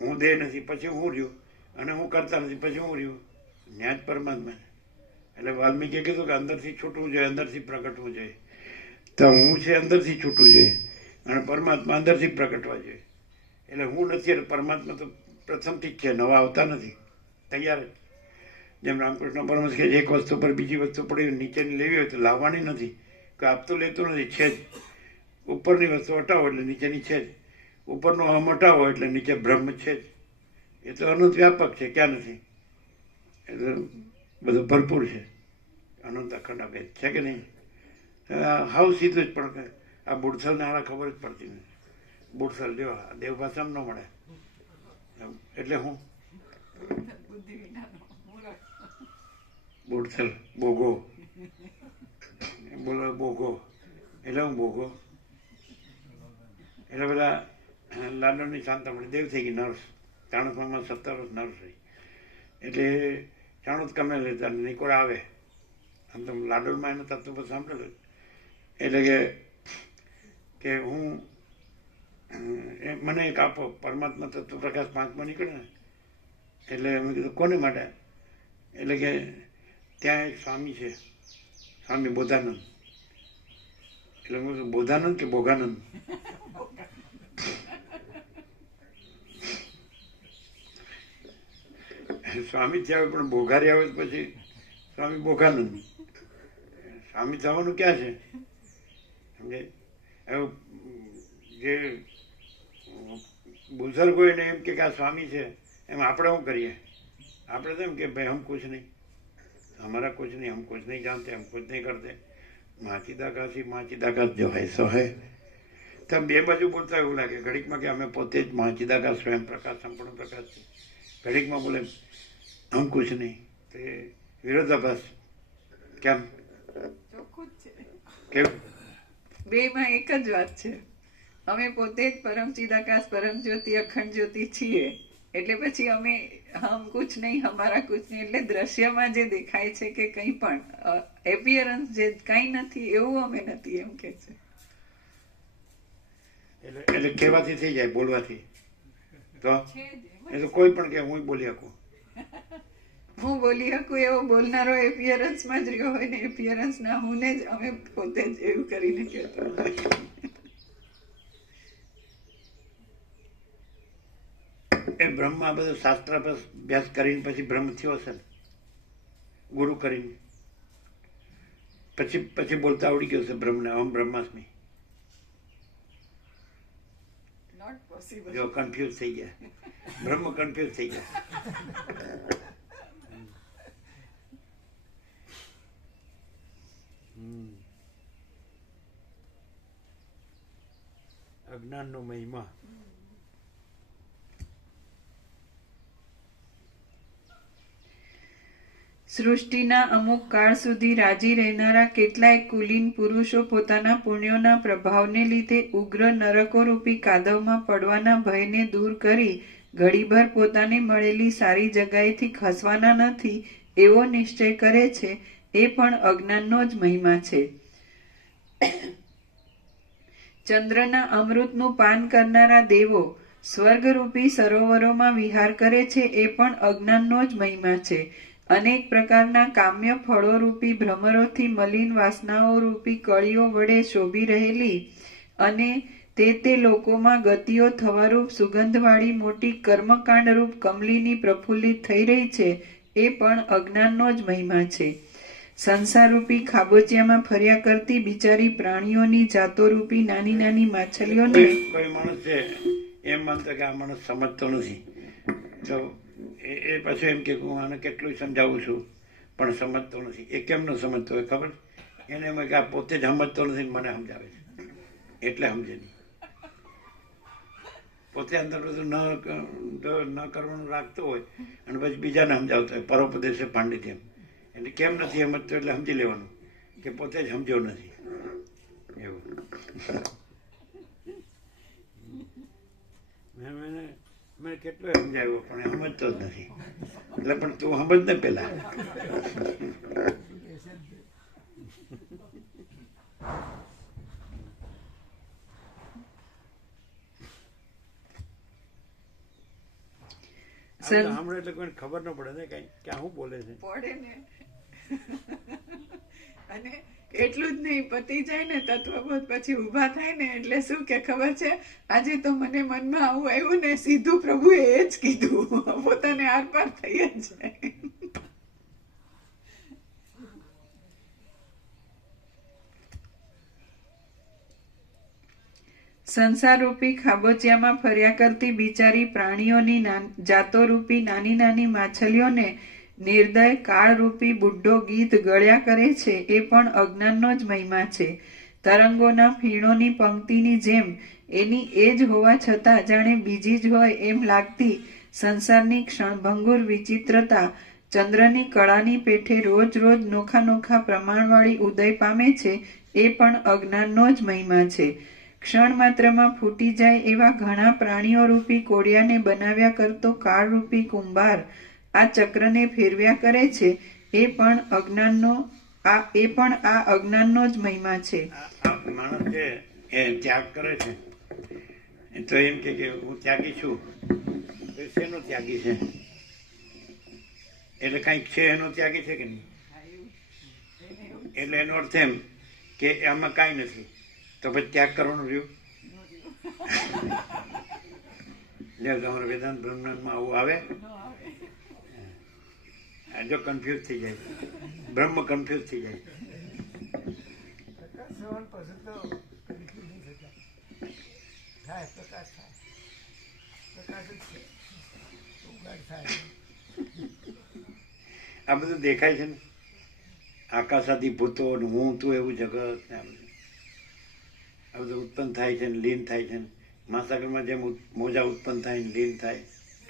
હું દેહ નથી, પછી હું રહ્યું, અને હું કરતા નથી, પછી હું રહ્યું, ત્યાં જ પરમાત્મા છે. એટલે વાલ્મીકીએ કીધું કે અંદરથી છૂટવું જોઈએ, અંદરથી પ્રગટવું જોઈએ. તો હું છે અંદરથી છૂટવું જોઈએ, અને પરમાત્મા અંદરથી પ્રગટવા જોઈએ. એટલે હું નથી એટલે પરમાત્મા તો પ્રથમથી જ છે, નવા આવતા નથી, તૈયાર જ. જેમ રામકૃષ્ણ પરમહંસ કે એક વસ્તુ પર બીજી વસ્તુ પડી નીચેની લેવી હોય તો લાવવાની નથી, કે આપતું લેતું નથી, છે જ. ઉપરની વસ્તુ હટાવો એટલે નીચેની છે જ, ઉપરનો અહમ હટાવો એટલે નીચે બ્રહ્મ છે જ. એ તો અનંત વ્યાપક છે, ક્યાં નથી? એટલે બધું ભરપૂર છે, અનંત અખંડ અભેદ છે કે નહીં? હાવ સીધું જ, પણ આ બુડસલને આવા ખબર જ પડતી નથી. બુડસલ જો દેવભાષામાં ન મળે, એટલે હું બુડસલ બોગો બોલો, બોગો એટલે હું બોગો. એટલે બધા લાડોની શાંતામણી દેવ થઈ ગઈ, નર્સ. ચાણસમાં 17 વર્ષ નર્સ રહી. એટલે ચાણસ કમે લેતા નિકોળ આવે, આમ તો લાડોમાં એનું તત્વ સાંભળેલું. એટલે કે હું મને એક આપો, પરમાત્મા તત્વ પ્રકાશ 5માં નીકળે ને, એટલે મેં કીધું કોને માટે? એટલે કે ત્યાં એક સ્વામી છે, સ્વામી બોધાનંદ. એટલે મેં કીધું બોધાનંદ કે ભોગાનંદ? સ્વામી થયા પણ ભોગારી આવે પછી સ્વામી ભોગાનંદ. સ્વામી થવાનું ક્યાં છે? સમજે? જે બુઝુર્ગો એને એમ કે આ સ્વામી છે, એમ આપણે શું કરીએ? આપણે તો એમ કે ભાઈ હમ કુછ નહીં, हमारा कुछ नहीं, हम कुछ नहीं जानते, हम कुछ नहीं करते, માચીદાકાશી માચીદાકાશ જો હૈ સો હૈ. તો બે બાજુ બોલતા એવું લાગે ઘડીકમાં કે અમે પોતે જ માચીદાકાશ સ્વયં પ્રકાશ, સંપૂર્ણ પ્રકાશ છે. ઘડીકમાં બોલે હમ કુછ નહીં, તો એ વિરોધાભાસ. કેમ? કેવું? બેમાં એક જ વાત છે, અમે પોતે જ પરમ ચિદાકાશ, પરમ જ્યોતિ, અખંડ જ્યોતિ છીએ. એટલે પછી અમે હમ કુછ નહીં, હમારા કુછ નહીં, એટલે દ્રશ્યમાં જે દેખાય છે કે કંઈ પણ એપિયરન્સ જે કંઈ નથી એવું અમે નથી, એમ કે છે. એટલે કહેવાથી થઈ જાય, બોલવાથી તો એ તો કોઈ પણ કે હું બોલી શકું, હું બોલી શકું એવો બોલનારો એપિયરન્સમાં જ રહ્યો હોય ને, એપિયરન્સ ના હું ને જ અમે પોતે જ એવું કરીને કહેતો હોય. એ બ્રહ્મમાં બધું શાસ્ત્ર અભ્યાસ કરીને પછી બ્રહ્મ થયો હશે ને, ગુરુ કરીને પછી બોલતા આવડી ગયો છે બ્રહ્મને, અહમ બ્રહ્માસ્મિ. જો કન્ફ્યુઝ થઈ ગયા, બ્રહ્મ કન્ફ્યુઝ થઈ ગયા. અજ્ઞાનનો મહિમા. સૃષ્ટિના અમુક કાળ સુધી રાજી રહેનારા કેટલાય કુલીન પુરુષો પોતાના પુણ્યોના પ્રભાવને લીધે ઉગ્ર નરકો રૂપી કાદવમાં પડવાના ભયને દૂર કરી ઘડીભર પોતાને મળેલી સારી જગ્યાએથી ખસવાના નથી એવો નિશ્ચય કરે છે, એ પણ અજ્ઞાનનો જ મહિમા છે. ચંદ્રના અમૃતનું પાન કરનારા દેવો સ્વર્ગરૂપી સરોવરોમાં વિહાર કરે છે, એ પણ અજ્ઞાનનો જ મહિમા છે. અનેક પ્રકારના કામ્ય ફળો રૂપી ભ્રમરોથી મલિન વાસનાઓ રૂપી કળીઓ વડે શોભી રહેલી અને તે લોકોમાં ગતિઓ થવારૂપ સુગંધવાળી મોટી કર્મકાંડરૂપ કમલીની પ્રફુલ્લિત થઈ રહી છે, એ પણ અજ્ઞાનનો જ મહિમા છે. સંસારરૂપી ખાબોચિયામાં ફર્યા કરતી બિચારી પ્રાણીઓની જાતોરૂપી નાની નાની માછલીઓને કોઈ માણસ છે એમ માનતો કે આ માણસ સમજતો નથી, તો એ પછી એમ કે હું આને કેટલું સમજાવું છું પણ સમજતો નથી. એ કેમ ન સમજતો હોય ખબર? એને એમ કે આ પોતે જ સમજતો નથી ને મને સમજાવે છે એટલે સમજે નહીં. પોતે અંદર બધું ન કરવાનું રાખતો હોય અને પછી બીજાને સમજાવતો હોય, પરોપદેશે પાંડિત્ય. એટલે કેમ નથી સમજતો એટલે સમજી લેવાનું કે પોતે જ સમજ્યો નથી એવું. મેં કેટલો સમજાવ્યો પણ એ સમજતો જ નથી. એટલે પણ તું સમજ ને પેલા. સાંભળે એટલે કોઈને ખબર ન પડે ને કઈ ક્યાં શું બોલે છે. પડે ને. અને એટલું જ નહીં, પતી જાય ને તત્વબોધ પછી ઊભા થાય ને એટલે શું કે ખબર છે, આજે તો મને મનમાં આવું આવ્યું ને સીધું પ્રભુએ એ જ કીધું, પોતાને આર પાર થઈ જ જાય. સંસારરૂપી ખાબોચિયામાં ફર્યા કરતી બિચારી પ્રાણીઓની જાતોરૂપી નાની નાની માછલીઓને નિર્દય કાળરૂપી બુઢ્ઢો ગીત ગળ્યા કરે છે, એ પણ અજ્ઞાનનો જ મહિમા છે. તરંગોના ફીણોની પંક્તિની જેમ એની એ જ હોવા છતાં જાણે બીજી જ હોય એમ લાગતી સંસારની ક્ષણભંગુર વિચિત્રતા ચંદ્રની કળાની પેઠે રોજ રોજ નોખા નોખા પ્રમાણવાળી ઉદય પામે છે, એ પણ અજ્ઞાનનો જ મહિમા છે. ક્ષણ માત્રમાં ફૂટી જાય એવા ઘણા પ્રાણીઓ રૂપી કોડિયાને બનાવ્યા કરતો કાળરૂપી કુંભાર આ ચક્રને ફેરવ્યા કરે છે, એ પણ આ અજ્ઞાનનો જ મહિમા છે. માણસ છે એ ત્યાગ કરે છે તો એમ કે હું ત્યાગી છું, તો શેનો ત્યાગી છે? એટલે કઈક છે એનો ત્યાગી છે કે નહીં? એટલે એનો અર્થ એમ કે આમાં કાંઈ નથી, તો પછી ત્યાગ કરવાનું રહ્યું. તમારે વેદાંત બ્રહ્માંડમાં આવું આવે? જો કન્ફ્યુઝ થઈ જાય, બ્રહ્મ કન્ફ્યુઝ થઈ જાય. શ્રવણ પછી તો કન્ફ્યુઝ નહીં થતા. થાય પ્રકાશ થાય, પ્રકાશ જ છે, ઉગાડ થાય. આ બધું દેખાય છે ને, આકાશાદી ભૂતો હું તું એવું જગત ને આ બધું ઉત્પન્ન થાય છે ને લીન થાય છે ને. મહાસાગરમાં જેમ મોજા ઉત્પન્ન થાય ને લીન થાય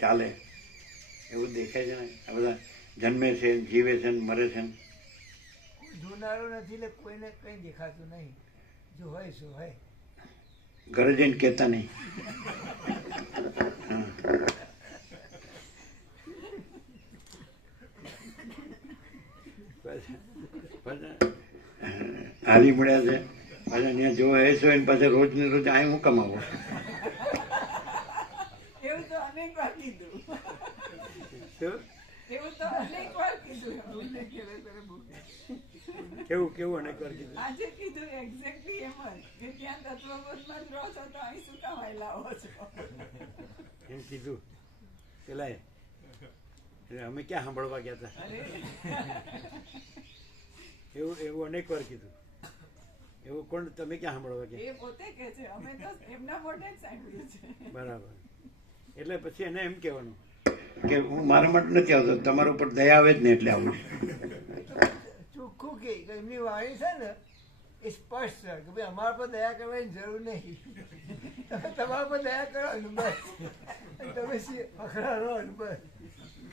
ચાલે એવું દેખાય છે ને. આ બધા જન્મે છે જીવે છે ને મરે છે ને. જોનારો નથી એટલે કોઈને કંઈ દેખાતું નહીં. જો હોય શું હોય. ઘરે જઈને કહેતા નહીં. હાલી મળ્યા છે પાછા ત્યાં જો હેસો એને પાછા રોજ ને રોજ આ હું કમાવો. એવું તો અનેક વાર કીધું. એવું તો અનેક વાર કીધું. કેવું અનેક વાર કીધું. આજે કીધું એક્ઝેક્ટલી એમ જ કે ત્યાં તત્વબોધમાં જ રહો છો તો અહીં શું કામ લાવો છો એમ કીધું પેલા એટલે અમે ક્યાં સાંભળવા ગયા હતા. એવું અનેક વાર કીધું. એવું કોણ તમે ક્યાં સાંભળવા ગયા? એ પોતે કે છે, અમે તો એમના મોઢે જ સાંભળ્યું છે. બરાબર. એટલે પછી એને એમ કહેવાનું કે હું મારા માટે નથી આવતો, તમારા ઉપર દયા આવે જ ને એટલે આવું. ચોખ્ખું કે એમની વાણી છે ને એ સ્પષ્ટ છે કે ભાઈ અમારા પર દયા કરવાની જરૂર નહીં, તમે તમારા પર દયા કરો બસ, તમે અખડા રહો બસ.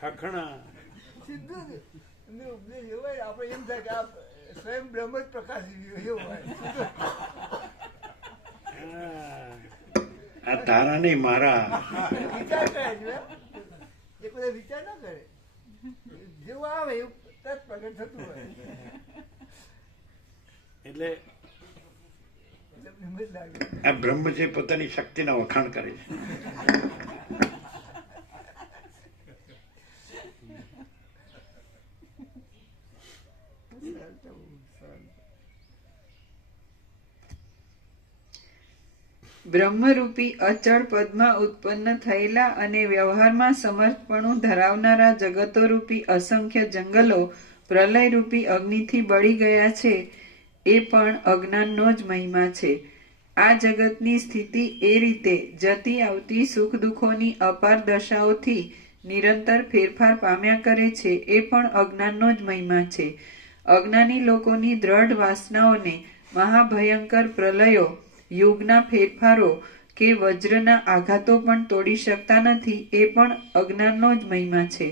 ખખણા સીધું એમને ઉપદેશ એવો હોય, આપણે એમ થાય કે આ સ્વયં બ્રહ્મ જ પ્રકાશી ગયો એવું હોય. આ તારા નહીં મારા. વિચાર કરે છે એ બધા વિચાર ના કરે, જેવું આવે એવું તરત પ્રગટ થતું હોય. એટલે એટલે બ્રહ્મ જ લાગે. આ બ્રહ્મ છે પોતાની શક્તિના વખાણ કરે છે. બ્રહ્મરૂપી અચળ પદમાં ઉત્પન્ન થયેલા અને વ્યવહારમાં સમર્થપણું ધરાવનારા જગતોરૂપી અસંખ્ય જંગલો પ્રલયરૂપી અગ્નિથી બળી ગયા છે, એ પણ અજ્ઞાનનો જ મહિમા છે. આ જગતની સ્થિતિ એ રીતે જતી આવતી સુખ દુઃખોની અપાર દશાઓથી નિરંતર ફેરફાર પામ્યા કરે છે, એ પણ અજ્ઞાનનો જ મહિમા છે. અજ્ઞાની લોકોની દ્રઢ વાસનાઓને મહાભયંકર પ્રલયો, યુગના ફેરફારો કે વજ્રના આઘાતો પણ તોડી શકતા નથી, એ પણ અજ્ઞાનનો જ મહિમા છે.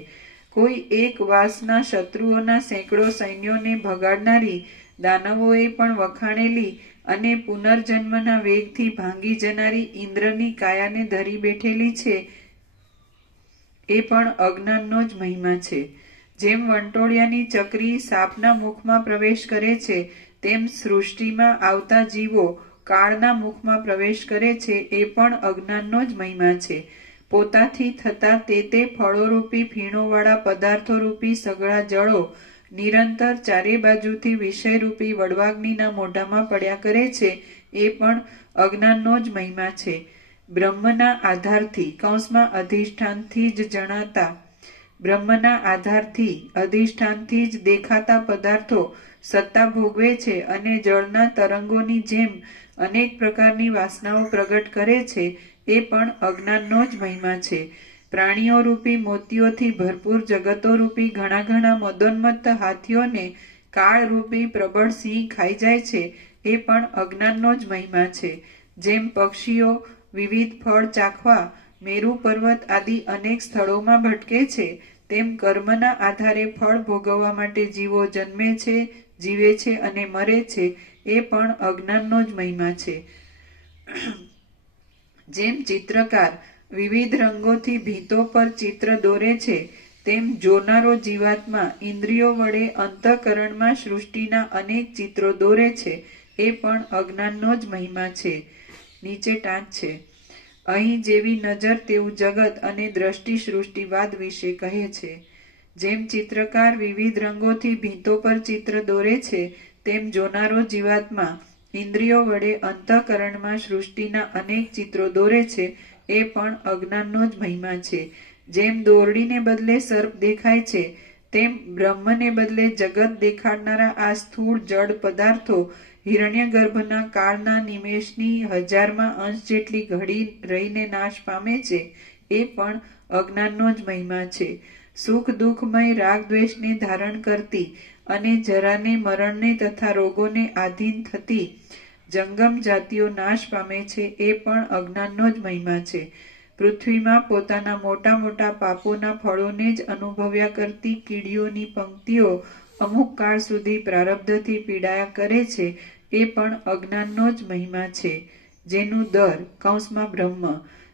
કોઈ એક વાસના શત્રુઓના સેંકડો સૈન્યોને ભગાડનારી, દાનવોએ પણ વખાણેલી અને પુનર્જન્મના વેગથી ભાંગી જનારી ઇન્દ્રની કાયાને ધરી બેઠેલી છે, એ પણ અજ્ઞાનનો જ મહિમા છે. જેમ વંટોળિયાની ચકરી સાપના મુખમાં પ્રવેશ કરે છે, તેમ સૃષ્ટિમાં આવતા જીવો કાળના મુખમાં પ્રવેશ કરે છે, એ પણ અજ્ઞાનનો જ મહિમા છે. પોતાથી થતા તે ફળોરૂપી ફીણોવાળા પદાર્થોરૂપી સઘળા જળો નિરંતર ચારે બાજુથી વિષયરૂપી વડવાગ્નિના મોઢામાં પડ્યા કરે છે, એ પણ અજ્ઞાનનો જ મહિમા છે. બ્રહ્મના આધારથી કૌંસમાં અધિષ્ઠાનથી જ જણાતા, બ્રહ્મના આધારથી અધિષ્ઠાનથી જ દેખાતા પદાર્થો સત્તા ભોગવે છે અને જળના તરંગોની જેમ અનેક પ્રકારની વાસનાઓ પ્રગટ કરે છે, એ પણ અજ્ઞાનનો જ મહિમા છે. પ્રાણીઓ રૂપી મોતીઓથી ભરપૂર જગતો રૂપી ઘણા ઘણા મદોન્મત્ત હાથીઓને કાળ રૂપી પ્રબળ સિંહ ખાઈ જાય છે, એ પણ અજ્ઞાનનો જ મહિમા છે. જેમ પક્ષીઓ વિવિધ ફળ ચાખવા મેરુ પર્વત આદિ અનેક સ્થળોમાં ભટકે છે, તેમ કર્મના આધારે ફળ ભોગવવા માટે જીવો જન્મે છે, જીવે છે અને મરે છે, એ પણ અજ્ઞાનનો જ મહિમા છે. જેમ ચિત્રકાર વિવિધ રંગોથી ભીંતો પર ચિત્ર દોરે છે, તેમ જોનારો જીવાત્મા ઇન્દ્રિયો વડે અંતઃકરણમાં સૃષ્ટિના અનેક ચિત્રો દોરે છે, એ પણ અજ્ઞાનનો જ મહિમા છે. નીચે ટાંચ છે. અહીં જેવી નજર તેવું જગત અને દ્રષ્ટિ સૃષ્ટિવાદ વિશે કહે છે. જેમ ચિત્રકાર વિવિધ રંગોથી ભીંતો પર ચિત્ર દોરે છે, તેમ જોનારો જીવાત્મા ઇન્દ્રિયો વડે અંતઃકરણમાં સૃષ્ટિના અનેક ચિત્રો દોરે છે, એ પણ અજ્ઞાનનો જ મહિમા છે. જેમ દોરડીને બદલે સર્પ દેખાય છે, તેમ બ્રહ્મને બદલે જગત દેખાડનારા આ સ્થૂળ જડ પદાર્થો હિરણ્યગર્ભના કાળના નિમેષની 1000માં અંશ જેટલી ઘડી રહીને નાશ પામે છે, એ પણ અજ્ઞાનનો જ મહિમા છે. સુખ દુઃખમય રાગ દ્વેષને ધારણ કરતી અને જરાને મરણને તથા રોગોને આધીન થતી જંગમ જાતિઓ નાશ પામે છે, એ પણ અજ્ઞાનનો જ મહિમા છે. પૃથ્વીમાં પોતાના મોટા મોટા પાપોના ફળોને જ અનુભવ્યા કરતી કીડીઓની પંક્તિઓ અમુક કાળ સુધી પ્રારબ્ધથી પીડાયા કરે છે, એ પણ અજ્ઞાનનો જ મહિમા છે. જેનું દર કૌંસમાં બ્રહ્મ,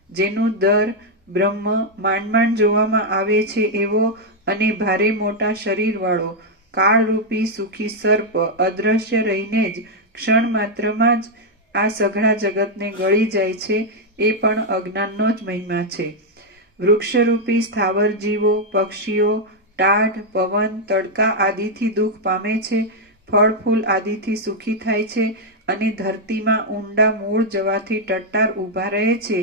જેનું દર બ્રહ્મ માંડ માંડ જોવામાં આવે છે એવો અને ભારે મોટા શરીરવાળો કાળરૂપી સુખી સર્પ અદ્રશ્ય રહીને જ ક્ષણ માત્રમાં જ આ સઘળા જગતને ગળી જાય છે, એ પણ અજ્ઞાનનો જ મહિમા છે. વૃક્ષરૂપી સ્થાવર જીવો, પક્ષીઓ ટાઢ, પવન, તડકા આદિથી દુઃખ પામે છે, ફળ ફૂલ આદિથી સુખી થાય છે અને ધરતીમાં ઊંડા મૂળ જવાથી ટટ્ટાર ઊભા રહે છે,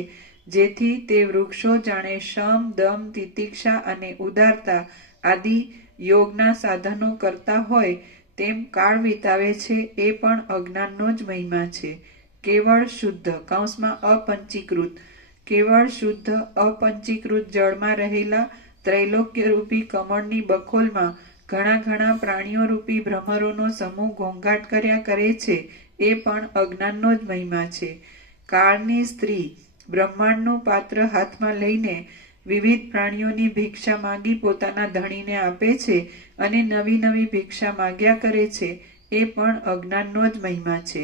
જેથી તે વૃક્ષો જાણે શમ, દમ, તિતિક્ષા અને ઉદારતા આદિ યોગના સાધનો કરતા હોય તેમ કાળ વિતાવે છે, એ પણ અજ્ઞાનનો જ મહિમા છે. કેવળ શુદ્ધ કૌંસમાં અપંચીકૃત, કેવળ શુદ્ધ અપંચીકૃત જળમાં રહેલા ત્રૈલોક્યરૂપી કમળની બખોલમાં ઘણા ઘણા પ્રાણીઓ રૂપી ભ્રમરોનો સમૂહ ઘોંઘાટ કર્યા કરે છે, એ પણ અજ્ઞાનનો જ મહિમા છે. કાળની સ્ત્રી બ્રહ્માંડનું પાત્ર હાથમાં લઈને વિવિધ પ્રાણીઓની ભિક્ષા માંગી પોતાના ધણીને આપે છે અને નવી નવી ભિક્ષા માંગ્યા કરે છે, એ પણ અજ્ઞાનનો જ મહિમા છે.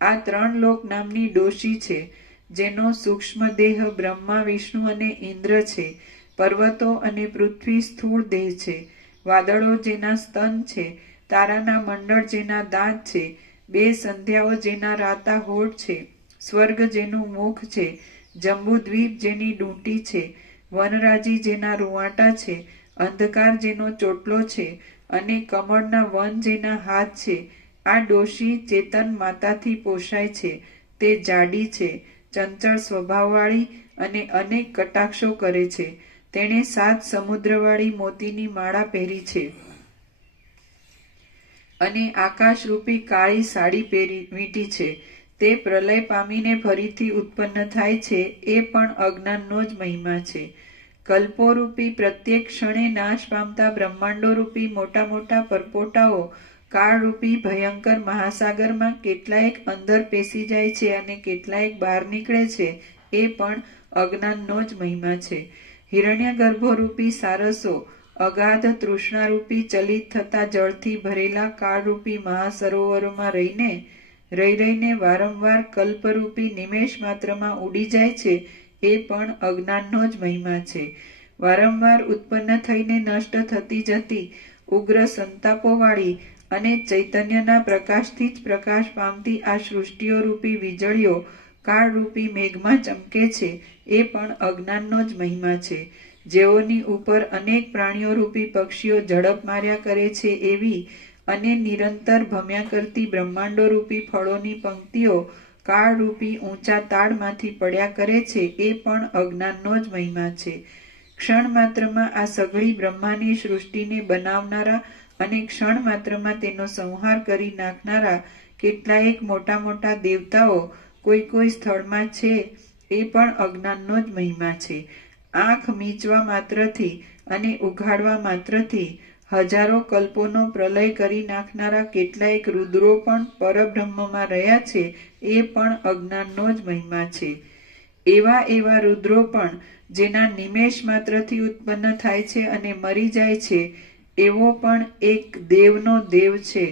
આ 3 લોક નામની ડોશી છે, જેનો સૂક્ષ્મ દેહ બ્રહ્મા, વિષ્ણુ અને ઇન્દ્ર છે. પર્વતો અને પૃથ્વી સ્થૂળ દેહ છે. વાદળો જેના સ્તન છે, તારાના મંડળ જેના દાંત છે, 2 સંધ્યાઓ જેના રાતા હોઠ છે, સ્વર્ગ જેનું મુખ છે, જંબુદ્વીપ જેની ડૂંટી છે, વનરાજી જેના રૂવાટા છે, અંધકાર જેનો ચોટલો છે અને કમળના વન જેના હાથ છે. આ ડોશી ચેતન માતાથી પોષાય છે. તે જાડી છે, ચંચળ સ્વભાવવાળી અને અનેક કટાક્ષો કરે છે. તેણે 7 સમુદ્રવાળી મોતીની માળા પહેરી છે અને આકાશરૂપી કાળી સાડી વીંટી છે. તે પ્રલય પામીને ફરીથી ઉત્પન્ન થાય છે, એ પણ અજ્ઞાનનો જ મહિમા છે. કલ્પોરૂપી પ્રત્યેક ક્ષણે નાશ પામતા બ્રહ્માંડોરૂપી મોટા મોટા પરપોટાઓ કાળરૂપી ભયંકર મહાસાગરમાં કેટલાયક અંદર પેસી જાય છે અને કેટલાયક બહાર નીકળે છે, એ પણ અજ્ઞાનનો જ મહિમા છે. હિરણ્યગર્ભોરૂપી સારસો અગાધ તૃષ્ણારૂપી ચલિત થતા જળથી ભરેલા કાળરૂપી મહાસરોવરોમાં રહીને વારંવાર કલ્પરૂપી નિમેષ માત્રમાં ઉડી જાય છે, એ પણ અજ્ઞાનનો જ મહિમા છે. વારંવાર ઉત્પન્ન થઈને નષ્ટ થતી જતી ઉગ્ર સંતાપોવાળી અને ચૈતન્યના પ્રકાશથી જ પ્રકાશ પામતી આ સૃષ્ટિઓ રૂપી વીજળીઓ કાળરૂપી મેઘમાં ચમકે છે, એ પણ અજ્ઞાનનો જ મહિમા છે. જેઓની ઉપર અનેક પ્રાણીઓ રૂપી પક્ષીઓ ઝડપ માર્યા કરે છે, એવી અને નિરંતર ભમ્યા કરતી બ્રહ્માંડો રૂપી ફળોની પંક્તિઓ કાળરૂપી ઊંચા તાળમાંથી પડ્યા કરે છે, એ પણ અજ્ઞાનનો જ મહિમા છે. ક્ષણ માત્રમાં આ સઘળી બ્રહ્માની સૃષ્ટિને બનાવનારા અને ક્ષણ માત્રમાં તેનો સંહાર કરી નાખનારા કેટલાયક મોટા મોટા દેવતાઓ કોઈ સ્થળમાં છે, એ પણ અજ્ઞાનનો જ મહિમા છે. આંખ મીચવા માત્રથી અને ઉઘાડવા માત્રથી હજારો કલ્પોનો પ્રલય કરી નાખનારા કેટલાયક રુદ્રો પણ પરબ્રહ્મમાં રહ્યા છે, એ પણ અજ્ઞાનનો જ મહિમા છે. એવા રુદ્રો પણ જેના નિમેષ માત્રથી ઉત્પન્ન થાય છે અને મરી જાય છે, એવો પણ એક દેવનો દેવ છે,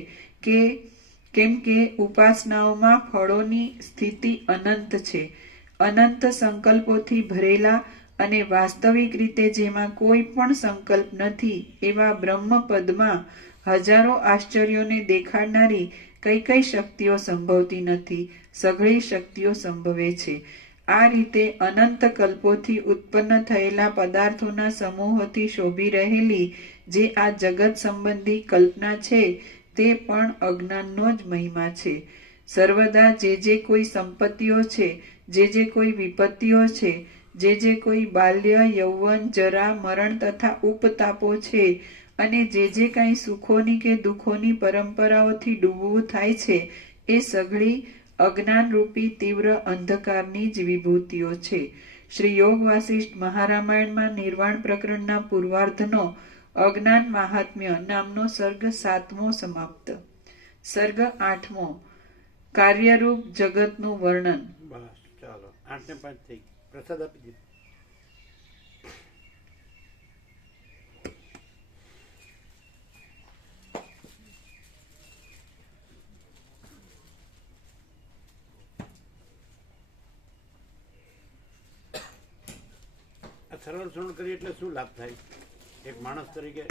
કેમ કે ઉપાસનાઓમાં ફળોની સ્થિતિ અનંત છે. અનંત સંકલ્પોથી ભરેલા અને વાસ્તવિક રીતે જેમાં કોઈ પણ સંકલ્પ નથી એવા બ્રહ્મપદમાં હજારો આશ્ચર્યોને દેખાડનારી કઈ શક્તિઓ સંભવતી નથી, સઘળી શક્તિઓ સંભવે છે. આ રીતે અનંત કલ્પોથી ઉત્પન્ન થયેલા પદાર્થોના સમૂહોથી શોભી રહેલી જે આ જગત સંબંધી કલ્પના છે, તે પણ અજ્ઞાનનો જ મહિમા છે. સર્વદા જે કોઈ સંપત્તિઓ છે, જે કોઈ વિપત્તિઓ છે, જે કોઈ બાલ્ય, યૌવન, જરા, મરણ તથા ઉપતાપો છે અને જે કાંઈ સુખોની કે દુઃખોની પરંપરાઓથી ડૂબવું થાય છે, એ સઘળી અજ્ઞાનરૂપી તીવ્ર અંધકારની જ વિભૂતિઓ છે. શ્રી યોગ વાસિષ્ઠ મહારામાયણમાં નિર્વાણ પ્રકરણના પૂર્વાર્ધનો અજ્ઞાન મહાત્મ્ય નામનો સર્ગ 7મો સમાપ્ત. સર્ગ 8મો કાર્યરૂપ જગતનું વર્ણન. બસ ચાલો 8 ને 5 થઈ. પ્રસાદ આપી દીધો. આ સરળ શ્રવણ કરીએ એટલે શું લાભ થાય? એક માણસ તરીકે,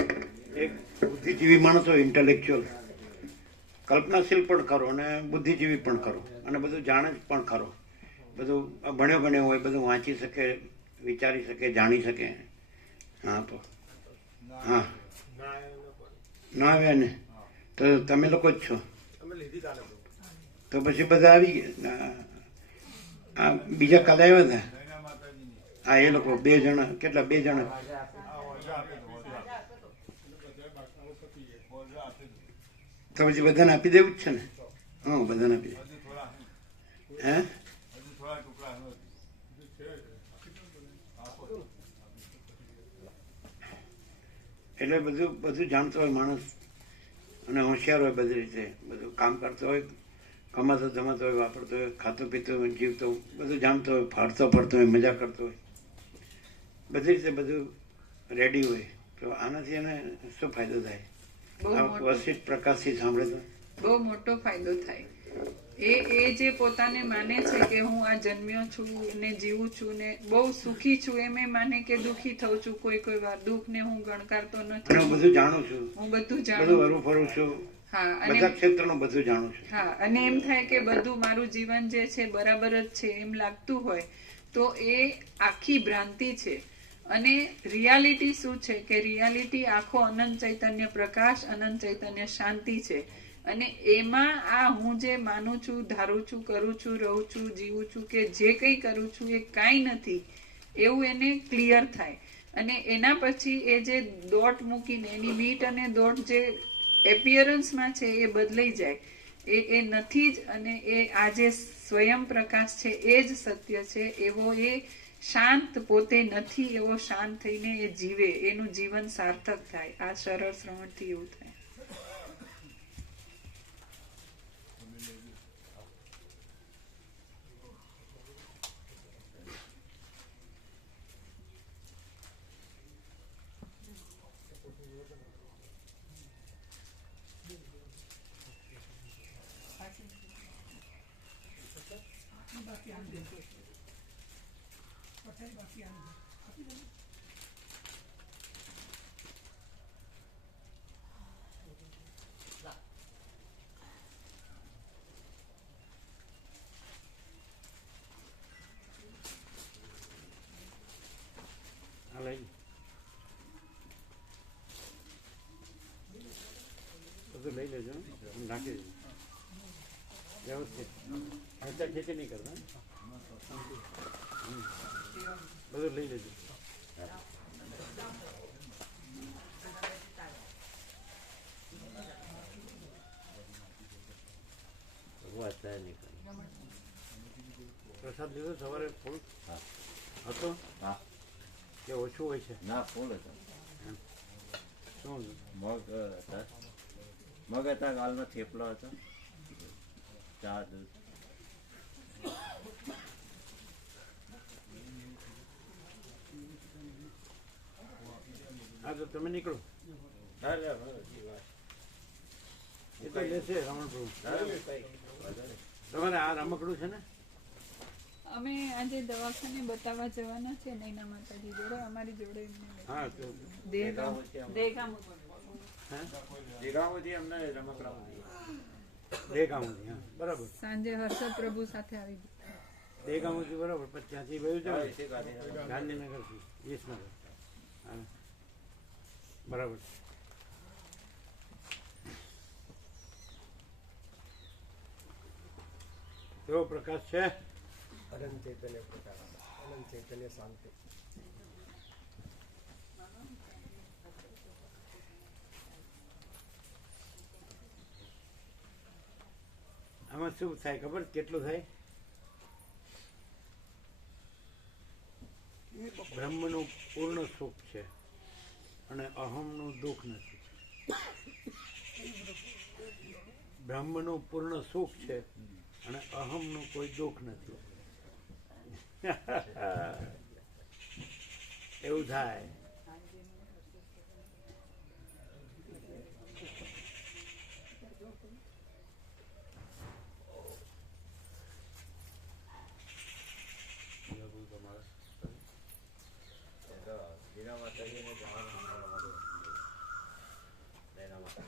એક બુદ્ધિજીવી માણસ હોય, ઇન્ટેલેક્ચ્યુઅલ, કલ્પનાશીલ પણ ખરો અને બુદ્ધિજીવી પણ ખરો અને બધું જાણે પણ ખરો. બધું ભણ્યો હોય, બધું વાંચી શકે, વિચારી શકે, જાણી શકે. હા તો હા ના આવ્યા ને તો તમે લોકો જ છો. તો પછી બધા આવી ગયા. આ બીજા કાલે આવ્યા હતા. હા એ લોકો 2 જણા, કેટલા 2 જણા. તો પછી બધાને આપી દેવું જ છે ને? હા બધાને આપી દે. હે એટલે બધું જાણતો હોય માણસ અને હોશિયાર હોય, બધી રીતે બધું કામ કરતો હોય, કમાતો જમાતો હોય, વાપરતો હોય, ખાતો પીતો હોય, જીવતો, બધું જાણતો હોય, ફરતો ફરતો હોય, મજા કરતો હોય, બધી રીતે બધું રેડી હોય તો આનાથી એને શું ફાયદો થાય? બહુ આ મોટો વસિષ્ઠ પ્રકાશથી સાંભળે તો બહુ મોટો ફાયદો થાય. એ જે પોતાને માને છે કે હું આ જન્મ્યો છું ને જીવું છું ને બહુ સુખી છું, એમ એ માને કે દુખી થઉં છું કોઈ વાર. દુઃખ ને હું ગણકારતો અને હું નથી, બધું જાણું છું, હું બધું બધું જાણું હરું ફરું છું, હા. બધા અને ક્ષેત્રનું બધું જાણું છું. હા, અને એમ થાય કે બધું મારું જીવન જે છે બરાબર જ છે એમ લાગતું હોય તો એ આખી ભ્રાંતિ છે. અને રિયાલિટી શું છે કે રિયાલિટી આખો અનંત ચૈતન્ય પ્રકાશ, અનંત ચૈતન્ય શાંતિ છે. અને એમાં આ હું જે માનું છું, ધારું છું, કરું છું, રહું છું, જીવું છું કે જે કંઈ કરું છું એ કાંઈ નથી એવું એને ક્લિયર થાય. અને એના પછી એ જે દોટ મૂકીને એની બીટ અને દોટ જે એપિયરન્સમાં છે એ બદલાઈ જાય. એ નથી જ. અને એ આ જે સ્વયં પ્રકાશ છે એ જ સત્ય છે. એવો એ શાંત પોતે નથી એવો શાંત થઈને એ જીવે, એનું જીવન સાર્થક થાય. આ સરળ શ્રવણથી એવું થાય. આ લઈ બધું લઈ લેજો, નાખી દેજો વ્યવસ્થિત. ખેંચા ખેંચી નહીં કરતા, બધું લઈ લેજો. પ્રસાદ લીધો સવારે ફૂલ હતો કે ઓછું હોય છે? ના, ફૂલ હતા. શું મગ હતા, મગ હતા, ગાલનો થેપલો હતો, ચા, દૂધ. હા તો તમે નીકળો. એ તો લેશે રમણ પ્રભુ. તમારે આ રમકડું છે ને? અમે આજે દવાખાને બતાવવા જવાના છે નૈના માતાજી જોડે, અમારી જોડે. હા તો દેગામ હા દેગામોથી અમને રમકડા દેગામથી. હા બરાબર, સાંજે હર્ષદ પ્રભુ સાથે આવી ગયા. દેગામથી બરાબર. પછી ત્યાંથી વયું જાવ છે ગાંધીનગર. ગાંધીનગરથી વિસનગર. હા બરાબર. કેવો પ્રકાશ છે? અનંત ચૈતન્ય પ્રકાશ, અનંત ચૈતન્ય શાંતિ. આમાં શું થાય ખબર? કેટલું થાય? બ્રહ્મનું પૂર્ણ સુખ છે અને અહમનું દુઃખ નથી. બ્રહ્મનું પૂર્ણ સુખ છે અને અહમનું કોઈ દુઃખ નથી. એવું થાય. જીરા માતાજીને જવાનું. નૈના માતા.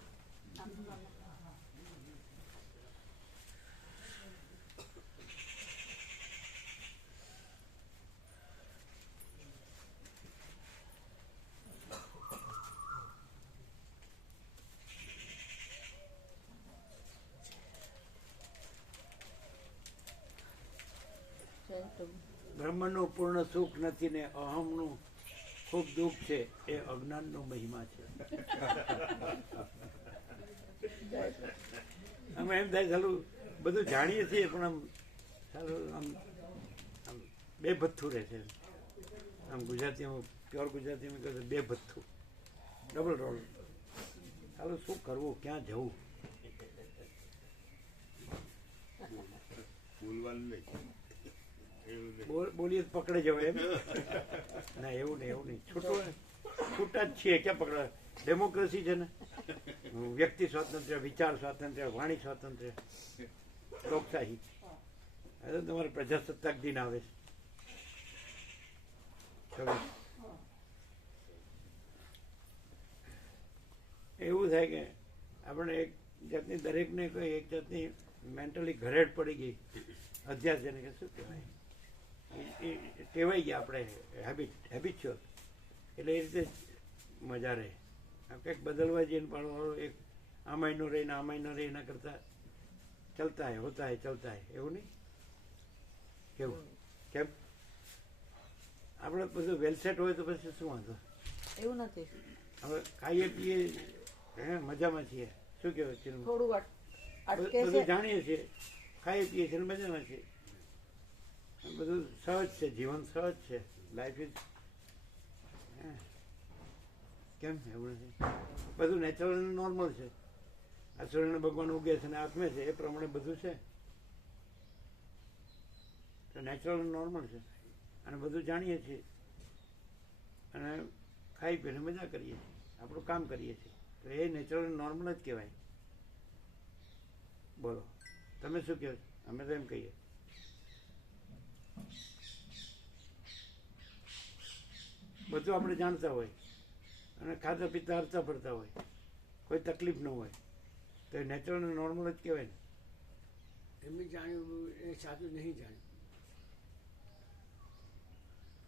બ્રહ્મનું પૂર્ણ સુખ નથી ને અહમનું ખૂબ દુઃખ છે. એ અજ્ઞાનનો મહિમા છે. અમે એમ થાય ચાલું બધું જાણીએ છીએ પણ આમ ચાલું આમ આમ બે ભથ્થું રહે છે. આમ ગુજરાતીમાં પ્યોર ગુજરાતીમાં કહે છે બે ભથ્થું, ડબલ રોલ. ચાલું શું કરવું, ક્યાં જવું? બોલવાનું નહીં. બોલીએ તો પકડે જવાય એમ. ના એવું નહીં છૂટા જ છીએ, ક્યાં પકડે. ડેમોક્રેસી છે ને, વ્યક્તિ સ્વાતંત્ર્ય, વિચાર સ્વાતંત્ર્ય, વાણી સ્વાતંત્ર્ય, લોકશાહી. હવે તમારે પ્રજાસત્તાક દિન આવે છે. એવું થાય કે આપણે એક જાતની દરેકને કોઈ એક જાતની મેન્ટલી ઘરેડ પડી ગઈ, અધ્યાસ જેને કે શું કહેવાય, એ ટેવાઈ ગયા આપણે, હેબિચ્યુઅલ. એટલે એ રીતે મજા રહે. કંઈક બદલવા જઈને પણ એક આ મહિનો રહીને આ મહિનો રહે, એના કરતાં ચલતા હે, હોતા હે, ચલતા હે, એવું નહીં કેવું? કેમ આપણે બધું વેલસેટ હોય તો પછી શું વાંધો? એવું નથી, હવે ખાઈએ પીએ હે મજામાં છીએ, શું કહેવાય છે, થોડું અટકે બધું છે. જાણીએ છીએ, ખાઈએ પીએ છીએ, મજામાં છીએ, બધું સહજ છે, જીવન સહજ છે, લાઈફ ઇઝ કેમ એવું નથી, બધું નેચરલ નોર્મલ છે. આ સૂર્યને ભગવાન ઉગે છે ને આત્મે છે, એ પ્રમાણે બધું છે, તો નેચરલ નોર્મલ છે. અને બધું જાણીએ છીએ અને ખાઈ પીને મજા કરીએ છીએ, આપણું કામ કરીએ છીએ, તો એ નેચરલ નોર્મલ જ કહેવાય. બોલો તમે શું કહો છો? અમે તો એમ કહીએ. બધું આપણે જાણતા હોય અને ખાતા પીતા હરતા ફરતા હોય, કોઈ તકલીફ ન હોય, તો એ નેચરલ નોર્મલ જ કહેવાય ને. એમને જાણ્યું એ સાચું નહીં જાણ્યું.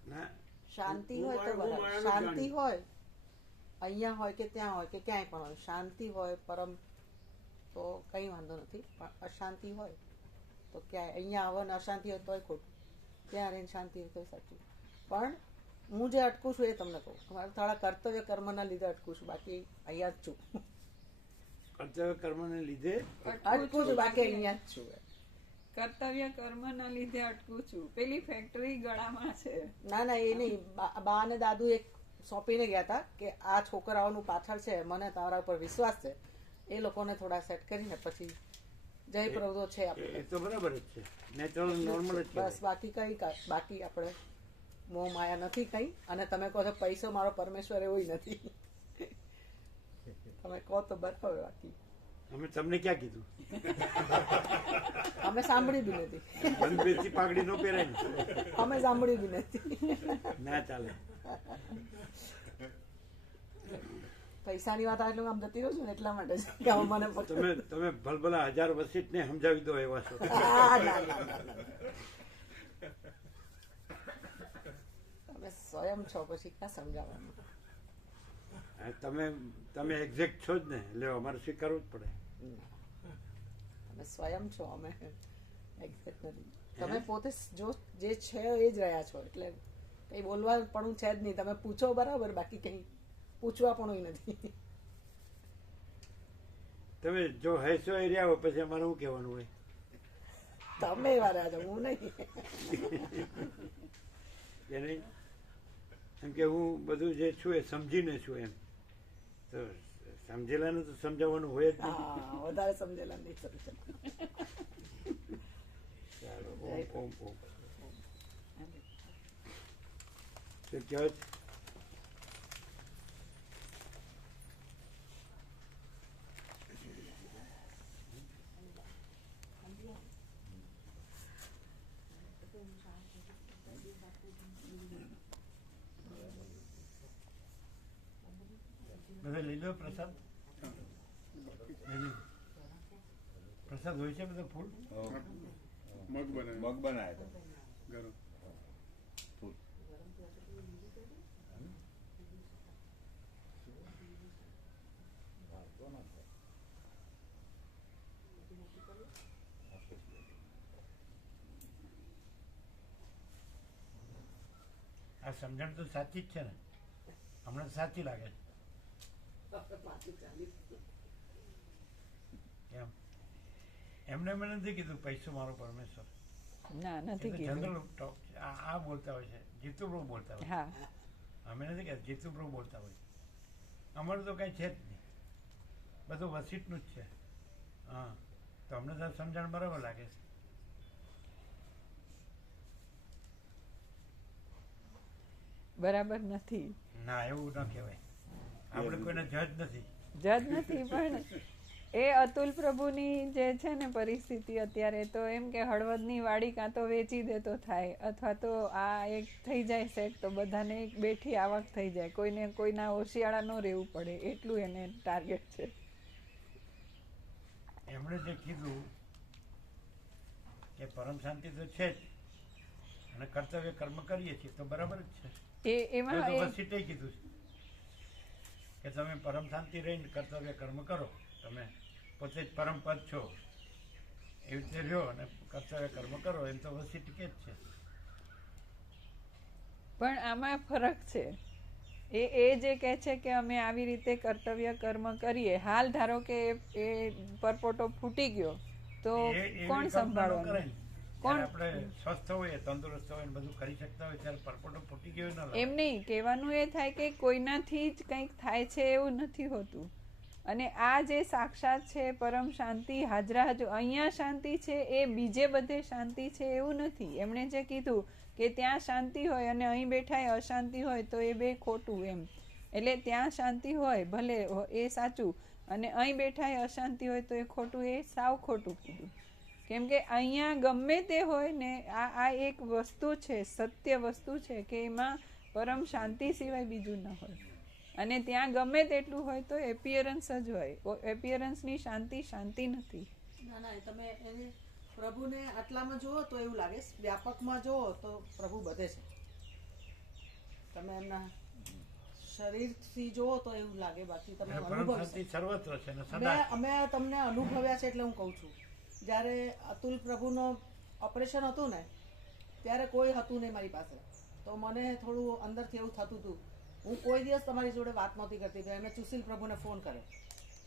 ના શાંતિ હું હોય તો મારા- હું બરાબર, મારાનું શાંતિ જાણ્યું. હોય અહીંયા હોય કે ત્યાં હોય કે ક્યાંય પણ હોય, શાંતિ હોય પરમ તો કંઈ વાંધો નથી. પણ અશાંતિ હોય તો ક્યાંય અહીંયા આવે ને અશાંતિ હોય તોય ખોટું, ત્યાં રહીને શાંતિ હોય તોય સાચું. પણ હું જે અટકું છું એ તમને કહું, મારા થોડા કર્તવ્ય કર્મના લીધે અટકું છું, બાકી અહીંયા જ છું. કર્તવ્ય કર્મને લીધે અટકું છું, બાકી અહીંયા જ છું. કર્તવ્ય કર્મના લીધે અટકું છું. પેલી ફેક્ટરી ગળામાં છે. ના ના એ નહીં, બા અને દાદુ એક સોંપીને ગયા હતા કે આ છોકરાઓનું પાછળ છે, મને તારા ઉપર વિશ્વાસ છે, એ લોકોને થોડા સેટ કરીને પછી જય પ્રભુ છે એ આપણે. તો બરાબર જ છે, નેચરલ નોર્મલ જ બસ કહેવાય. બાકી બાકી આપણે મોહ માયા નથી કઈ. અને તમે કહો છો પૈસો મારો પરમેશ્વર, એવું નથી. તમે કહો તો બરાબર, બાકી અમે તમને ક્યાં કીધું? અમે સાંભળ્યું બી નથી. બંધ પાઘડી નો પહેરાય ને, અમે સાંભળ્યું બી નથી. ના ચાલે. પૈસાની વાત આવે એટલે હું આમ જતી રહું છું ને એટલા માટે છે કે હવે મને તમે ભલભલા 1000 વસીટ ને સમજાવી દો એવા છો. તમે સ્વયં છો, પછી ક્યાં સમજાવવાનું. તમે એક્ઝેક્ટ છો જ ને, એટલે અમારે સ્વીકારવું જ પડે. તમે સ્વયં છો, અમે એક્ઝેક્ટ નથી. તમે પોતે જો જે છે એ જ રહ્યા છો, એટલે કઈ બોલવા પણ છે જ નહીં. તમે પૂછો બરાબર, બાકી કઈ પૂછવા પણ નથી. તમે જો હૈસો એ રહ્યા હોય પછી અમારે શું કહેવાનું હોય? તમે એવા રહ્યા છો, હું નહીં. કે નહીં? એમ કે હું બધું જે છું એ સમજીને છું, એમ તો સમજેલાને તો સમજાવવાનું હોય જ નહીં. હા, વધારે સમજેલા નહીં સમજેલા. ચાલો, ઓમ ઓમ ઓમ. શું કહો છો? બધા લઈ લો પ્રસાદ. લઈ લો. પ્રસાદ હોય છે બધા ફૂલ. મગ બનાવ્યા ગરમ ફૂલ. આ સમજણ તો સાચી જ છે ને, હમણાં સાચી લાગે છે એમ. એમને મને નથી કીધું પૈસો મારો પરમેશ્વર. ના, નથી એ તો કીધું. જનરલ ટોક છે. આ બોલતા હોય છે, જીતુપ્રભુ બોલતા હોય. હા, અમે નથી કહેતા, જીતુપ્રભુ બોલતા હોય. અમારું તો કઈ છે જ નહીં, બધું વસીટનું જ છે. હા, તો અમને તો સમજણ બરાબર લાગે છે. બરાબર નથી. ના એવું ન કહેવાય. આપણે કોઈને જજ નથી. જજ નથી, પણ એ અતુલ પ્રભુની જે છે ને પરિસ્થિતિ અત્યારે, તો એમ કે હળવદની વાડી કાં તો વેચી દે તો થાય, અથવા તો આ એક થઈ જાય સેટ તો બધાને એક બેઠી આવક થઈ જાય, કોઈને કોઈના ઓશિયાળા ન રહેવું પડે, એટલું એને ટાર્ગેટ છે. એમણે જે કીધું કે પરમ શાંતિ તો છે જ, અને કર્તવ્ય કર્મ કરીએ છીએ તો બરાબર જ છે. એમાં તો વસીટે કીધું છે કે તમે પરમ શાંતિ રહીને કર્તવ્ય કર્મ કરો, તમે પોતે જ પરમ પદ છો એવી રીતે રહ્યો અને કર્તવ્ય કર્મ કરો, એમ તો વસીટ કે જ છે. પણ આમાં ફરક છે. એ જે કહે છે કે અમે આવી રીતે કર્તવ્ય કર્મ કરીએ, હાલ ધારો કે એ પરપોટો ફૂટી ગયો તો કોણ સંભાળવાનું? કોણ? આપણે સ્વસ્થ હોઈએ, તંદુરસ્ત હોય, બધું કરી શકતા હોય ત્યારે પરપોટો ફૂટી ગયો ન એમ નહીં, કહેવાનું એ થાય કે કોઈનાથી જ કંઈક થાય છે એવું નથી હોતું. અને આ જે સાક્ષાત છે પરમ શાંતિ, હાજરા હજુ અહીંયા શાંતિ છે, એ બીજે બધે શાંતિ છે એવું નથી. એમણે જે કીધું કે ત્યાં શાંતિ હોય અને અહીં બેઠા એ અશાંતિ હોય તો એ બે ખોટું એમ. એટલે ત્યાં શાંતિ હોય ભલે એ સાચું, અને અહીં બેઠા એ અશાંતિ હોય તો એ ખોટું, એ સાવ ખોટું કીધું. કેમ કે અહીંયા ગમે તે હોય ને, આ એક વસ્તુ છે, સત્ય વસ્તુ છે કે એમાં પરમ શાંતિ સિવાય બીજું ન હોય. અને ત્યાં ગમે તેટલું હોય તો એપિયરન્સ જ હોય. એપિયરન્સની શાંતિ શાંતિ નથી. ના ના, તમે એને પ્રભુને આટલામાં જુઓ તો એવું લાગે, વ્યાપકમાં જુઓ તો પ્રભુ બધે છે. તમે એમના શરીરથી જુઓ તો એવું લાગે, બાકી તમે પરમ શાંતિ સર્વત્ર છે ને સદા. અમે તમને અનુભવ્યા છે એટલે હું કહું છું. જ્યારે અતુલ પ્રભુનો ઓપરેશન હતું ને, ત્યારે કોઈ હતું નહીં મારી પાસે, તો મને થોડું અંદરથી એવું થતું હતું. હું કોઈ દિવસ તમારી જોડે વાત નહોતી કરતી, તો એમણે સુશીલ પ્રભુને ફોન કર્યો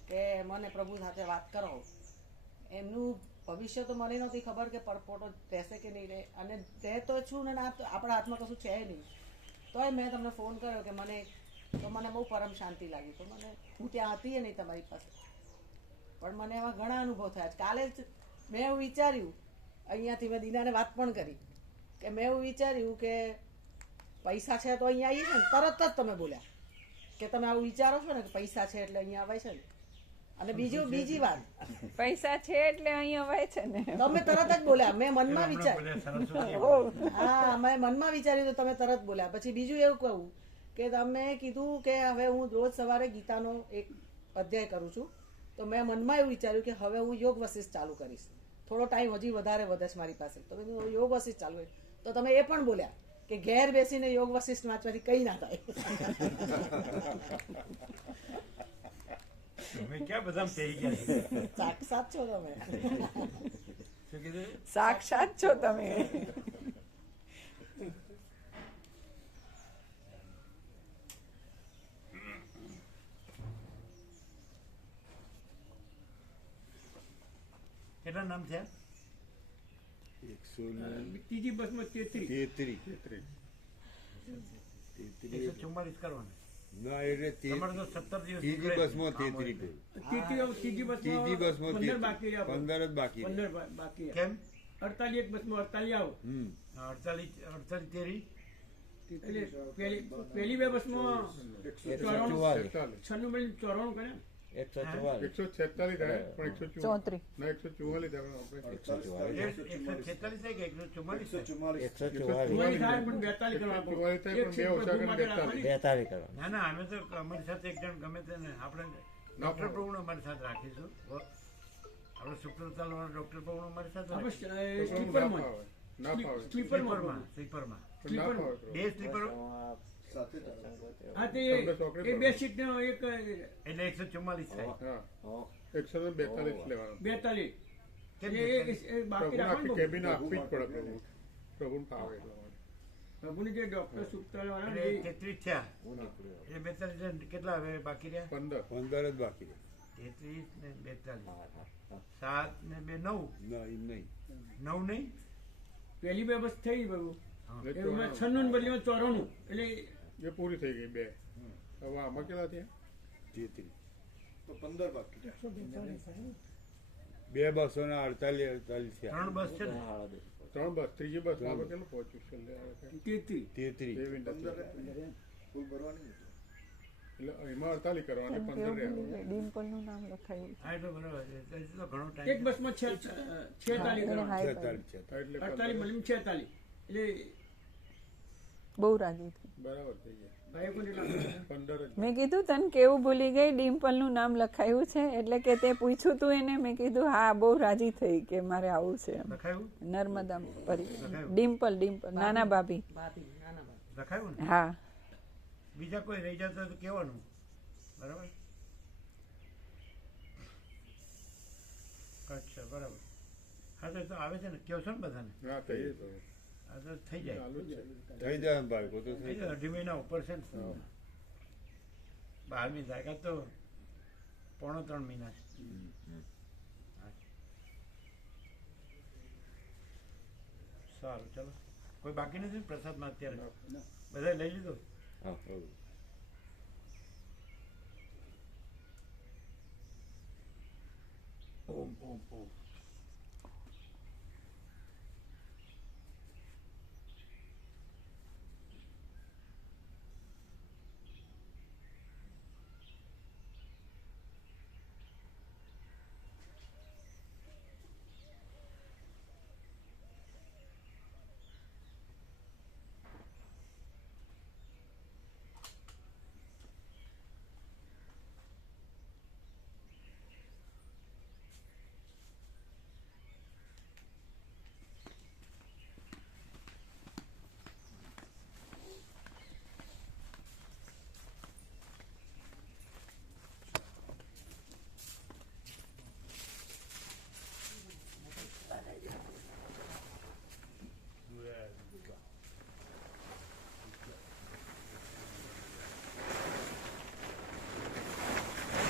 કે મને પ્રભુ સાથે વાત કરો. એમનું ભવિષ્ય તો મને નહોતી ખબર કે પરપોટો રહેશે કે નહીં રહે, અને રહે તો છું ને, આપણા હાથમાં કશું છે નહીં. તોય મેં તમને ફોન કર્યો કે મને બહુ પરમ શાંતિ લાગી. તો હું ત્યાં હતી નહીં તમારી પાસે, પણ મને એવા ઘણા અનુભવ થયા. કાલે જ મેં એવું વિચાર્યું, અહીંયાથી મેં દીનાને વાત પણ કરી કે મેં એવું વિચાર્યું કે પૈસા છે તો અહીંયા આવીએ છે ને, તરત જ તમે બોલ્યા કે તમે આવું વિચારો છો ને કે પૈસા છે એટલે અહીંયા અવાય છે ને. અને બીજી વાત, પૈસા છે એટલે અહીં અવાય છે ને, તમે તરત જ બોલ્યા. મેં મનમાં વિચાર્યું, હા મેં મનમાં વિચાર્યું તો તમે તરત બોલ્યા. પછી બીજું એવું કહું કે તમે કીધું કે હવે હું રોજ સવારે ગીતાનો એક અધ્યાય કરું છું, તો મેં મનમાં એવું વિચાર્યું કે હવે હું યોગ વશિષ્ઠ ચાલુ કરીશ. થોડો ટાઈમ હજી વધારે વધે છે મારી પાસે, તો મેં યોગ વશિષ્ઠ ચાલુ કરી. તો તમે એ પણ બોલ્યા કે ઘેર બેસીને યોગ વશિષ્ઠ વાંચવાથી કંઈ ના થાય. ક્યાં બધા થઈ ગયા? સાક્ષાત છો તમે. શું કીધું? સાક્ષાત છો તમે. કેટલા નામ થયા? ત્રીજી બસમાં 33. 144 કરવાના. ના એટલે તમારે તો 17 દિવસ ત્રીજી બસમાં 33 ત્રીજી ત્રીજી બસમાં 15 બાકી રહ્યા. 15 જ બાકી 15 બાકી રહ્યા. કેમ? 48 એક બસમાં 48 આવો. 48 તેરી એટલે પહેલી બે બસમાં 96 મળી 94 કર્યા. 146 થાય પણ 144 ના 144 થાય આપણે 146 થાય કે 144? 144 થાય પણ 42 કરવા આપો. થાય પણ બે ઓછા કરીને 42 કરવા. ના ના, અમે તો અમારી સાથે એક જણ ગમે તેને આપણે ડોક્ટર પ્રભુને અમારી સાથે રાખીશું. આપણે શુક્રતાલ વાળા ડોક્ટર પ્રભુને અમારી સાથે આપણે રાખીશું. સ્લીપરમાં ના ફાવે સ્લીપરમાં ના ફાવે બે સ્લીપર હા તે એ બે સીટ નો એક એટલે 144 થાય. હા 142 લેવાનું 42 કેમ? એ બાકી પ્રભુને આખી રાખવાનું. કેબિન આપવી જ પડે પ્રભુને ફાવે એટલા માટે. પ્રભુની જે ડોક્ટર સુપ્તાલ વાળા એટલે ને 33 થયા. એ 42 કેટલા હવે બાકી રહ્યા? 15 જ બાકી રહે. 33 ને 42 7 ને 2 9 ના એમ નહીં 9 નહીં. પહેલી બે બસ થઈ બધું હા. એમાં 96 ને બદલીમાં 94 એટલે એ પૂરી થઈ ગઈ બે. હવે આમાં કેટલા થયા 33 તો 15 બાકી 2 બસો ને 48 થયા. 3 બસ છે ને? 3 બસ, ત્રીજી બસ માં કેટલું પહોંચ્યું છેલ્લે આવે છે? 33. 23 એટલે એમાં 48 કરવાની, 15 રહેવાનું. ડિમ્પલનું નામ લખાયું હા એ તો બરાબર છે. એ તો ઘણો એક ટાઈમ. બસમાં 46 કરવાના. 46. એટલે 48 મળીને 46. એટલે બહુ રાજી થઈ. બરાબર થઈ ગયા. ભાઈ કોને લાગે? 15 જ. મેં કીધું તને કેવું ભૂલી ગઈ, ડિમ્પલનું નામ લખાયું છે એટલે કે તે પૂછ્યું તું એને. મેં કીધું હા, બહુ રાજી થઈ કે મારે આવું છે એમ. લખાયું નર્મદા પરી ડિમ્પલ નાના ભાભી. ભાભી નાના ભાભી લખાયું ને? હા બીજા કોઈ રહી જતો તો કહેવાનું. બરાબર. અચ્છા બરાબર. હા તો એ તો આવે છે ને, કહો છો ને બધાને? હા થઈ જાય તો. હા તો થઈ જાય. ચાલુ જ છે. થઈ જાય ભાઈ, તો થઈ થઈ જાય. 2.5 મહિના ઉપર છે ને. 12મી તારીખ તો 2.5-3 મહિના છે. સારું ચલો. કોઈ બાકી નથી ને પ્રસાદમાં અત્યારે? બધા લઈ લીધો? હા ઓમ ઓમ ઓમ.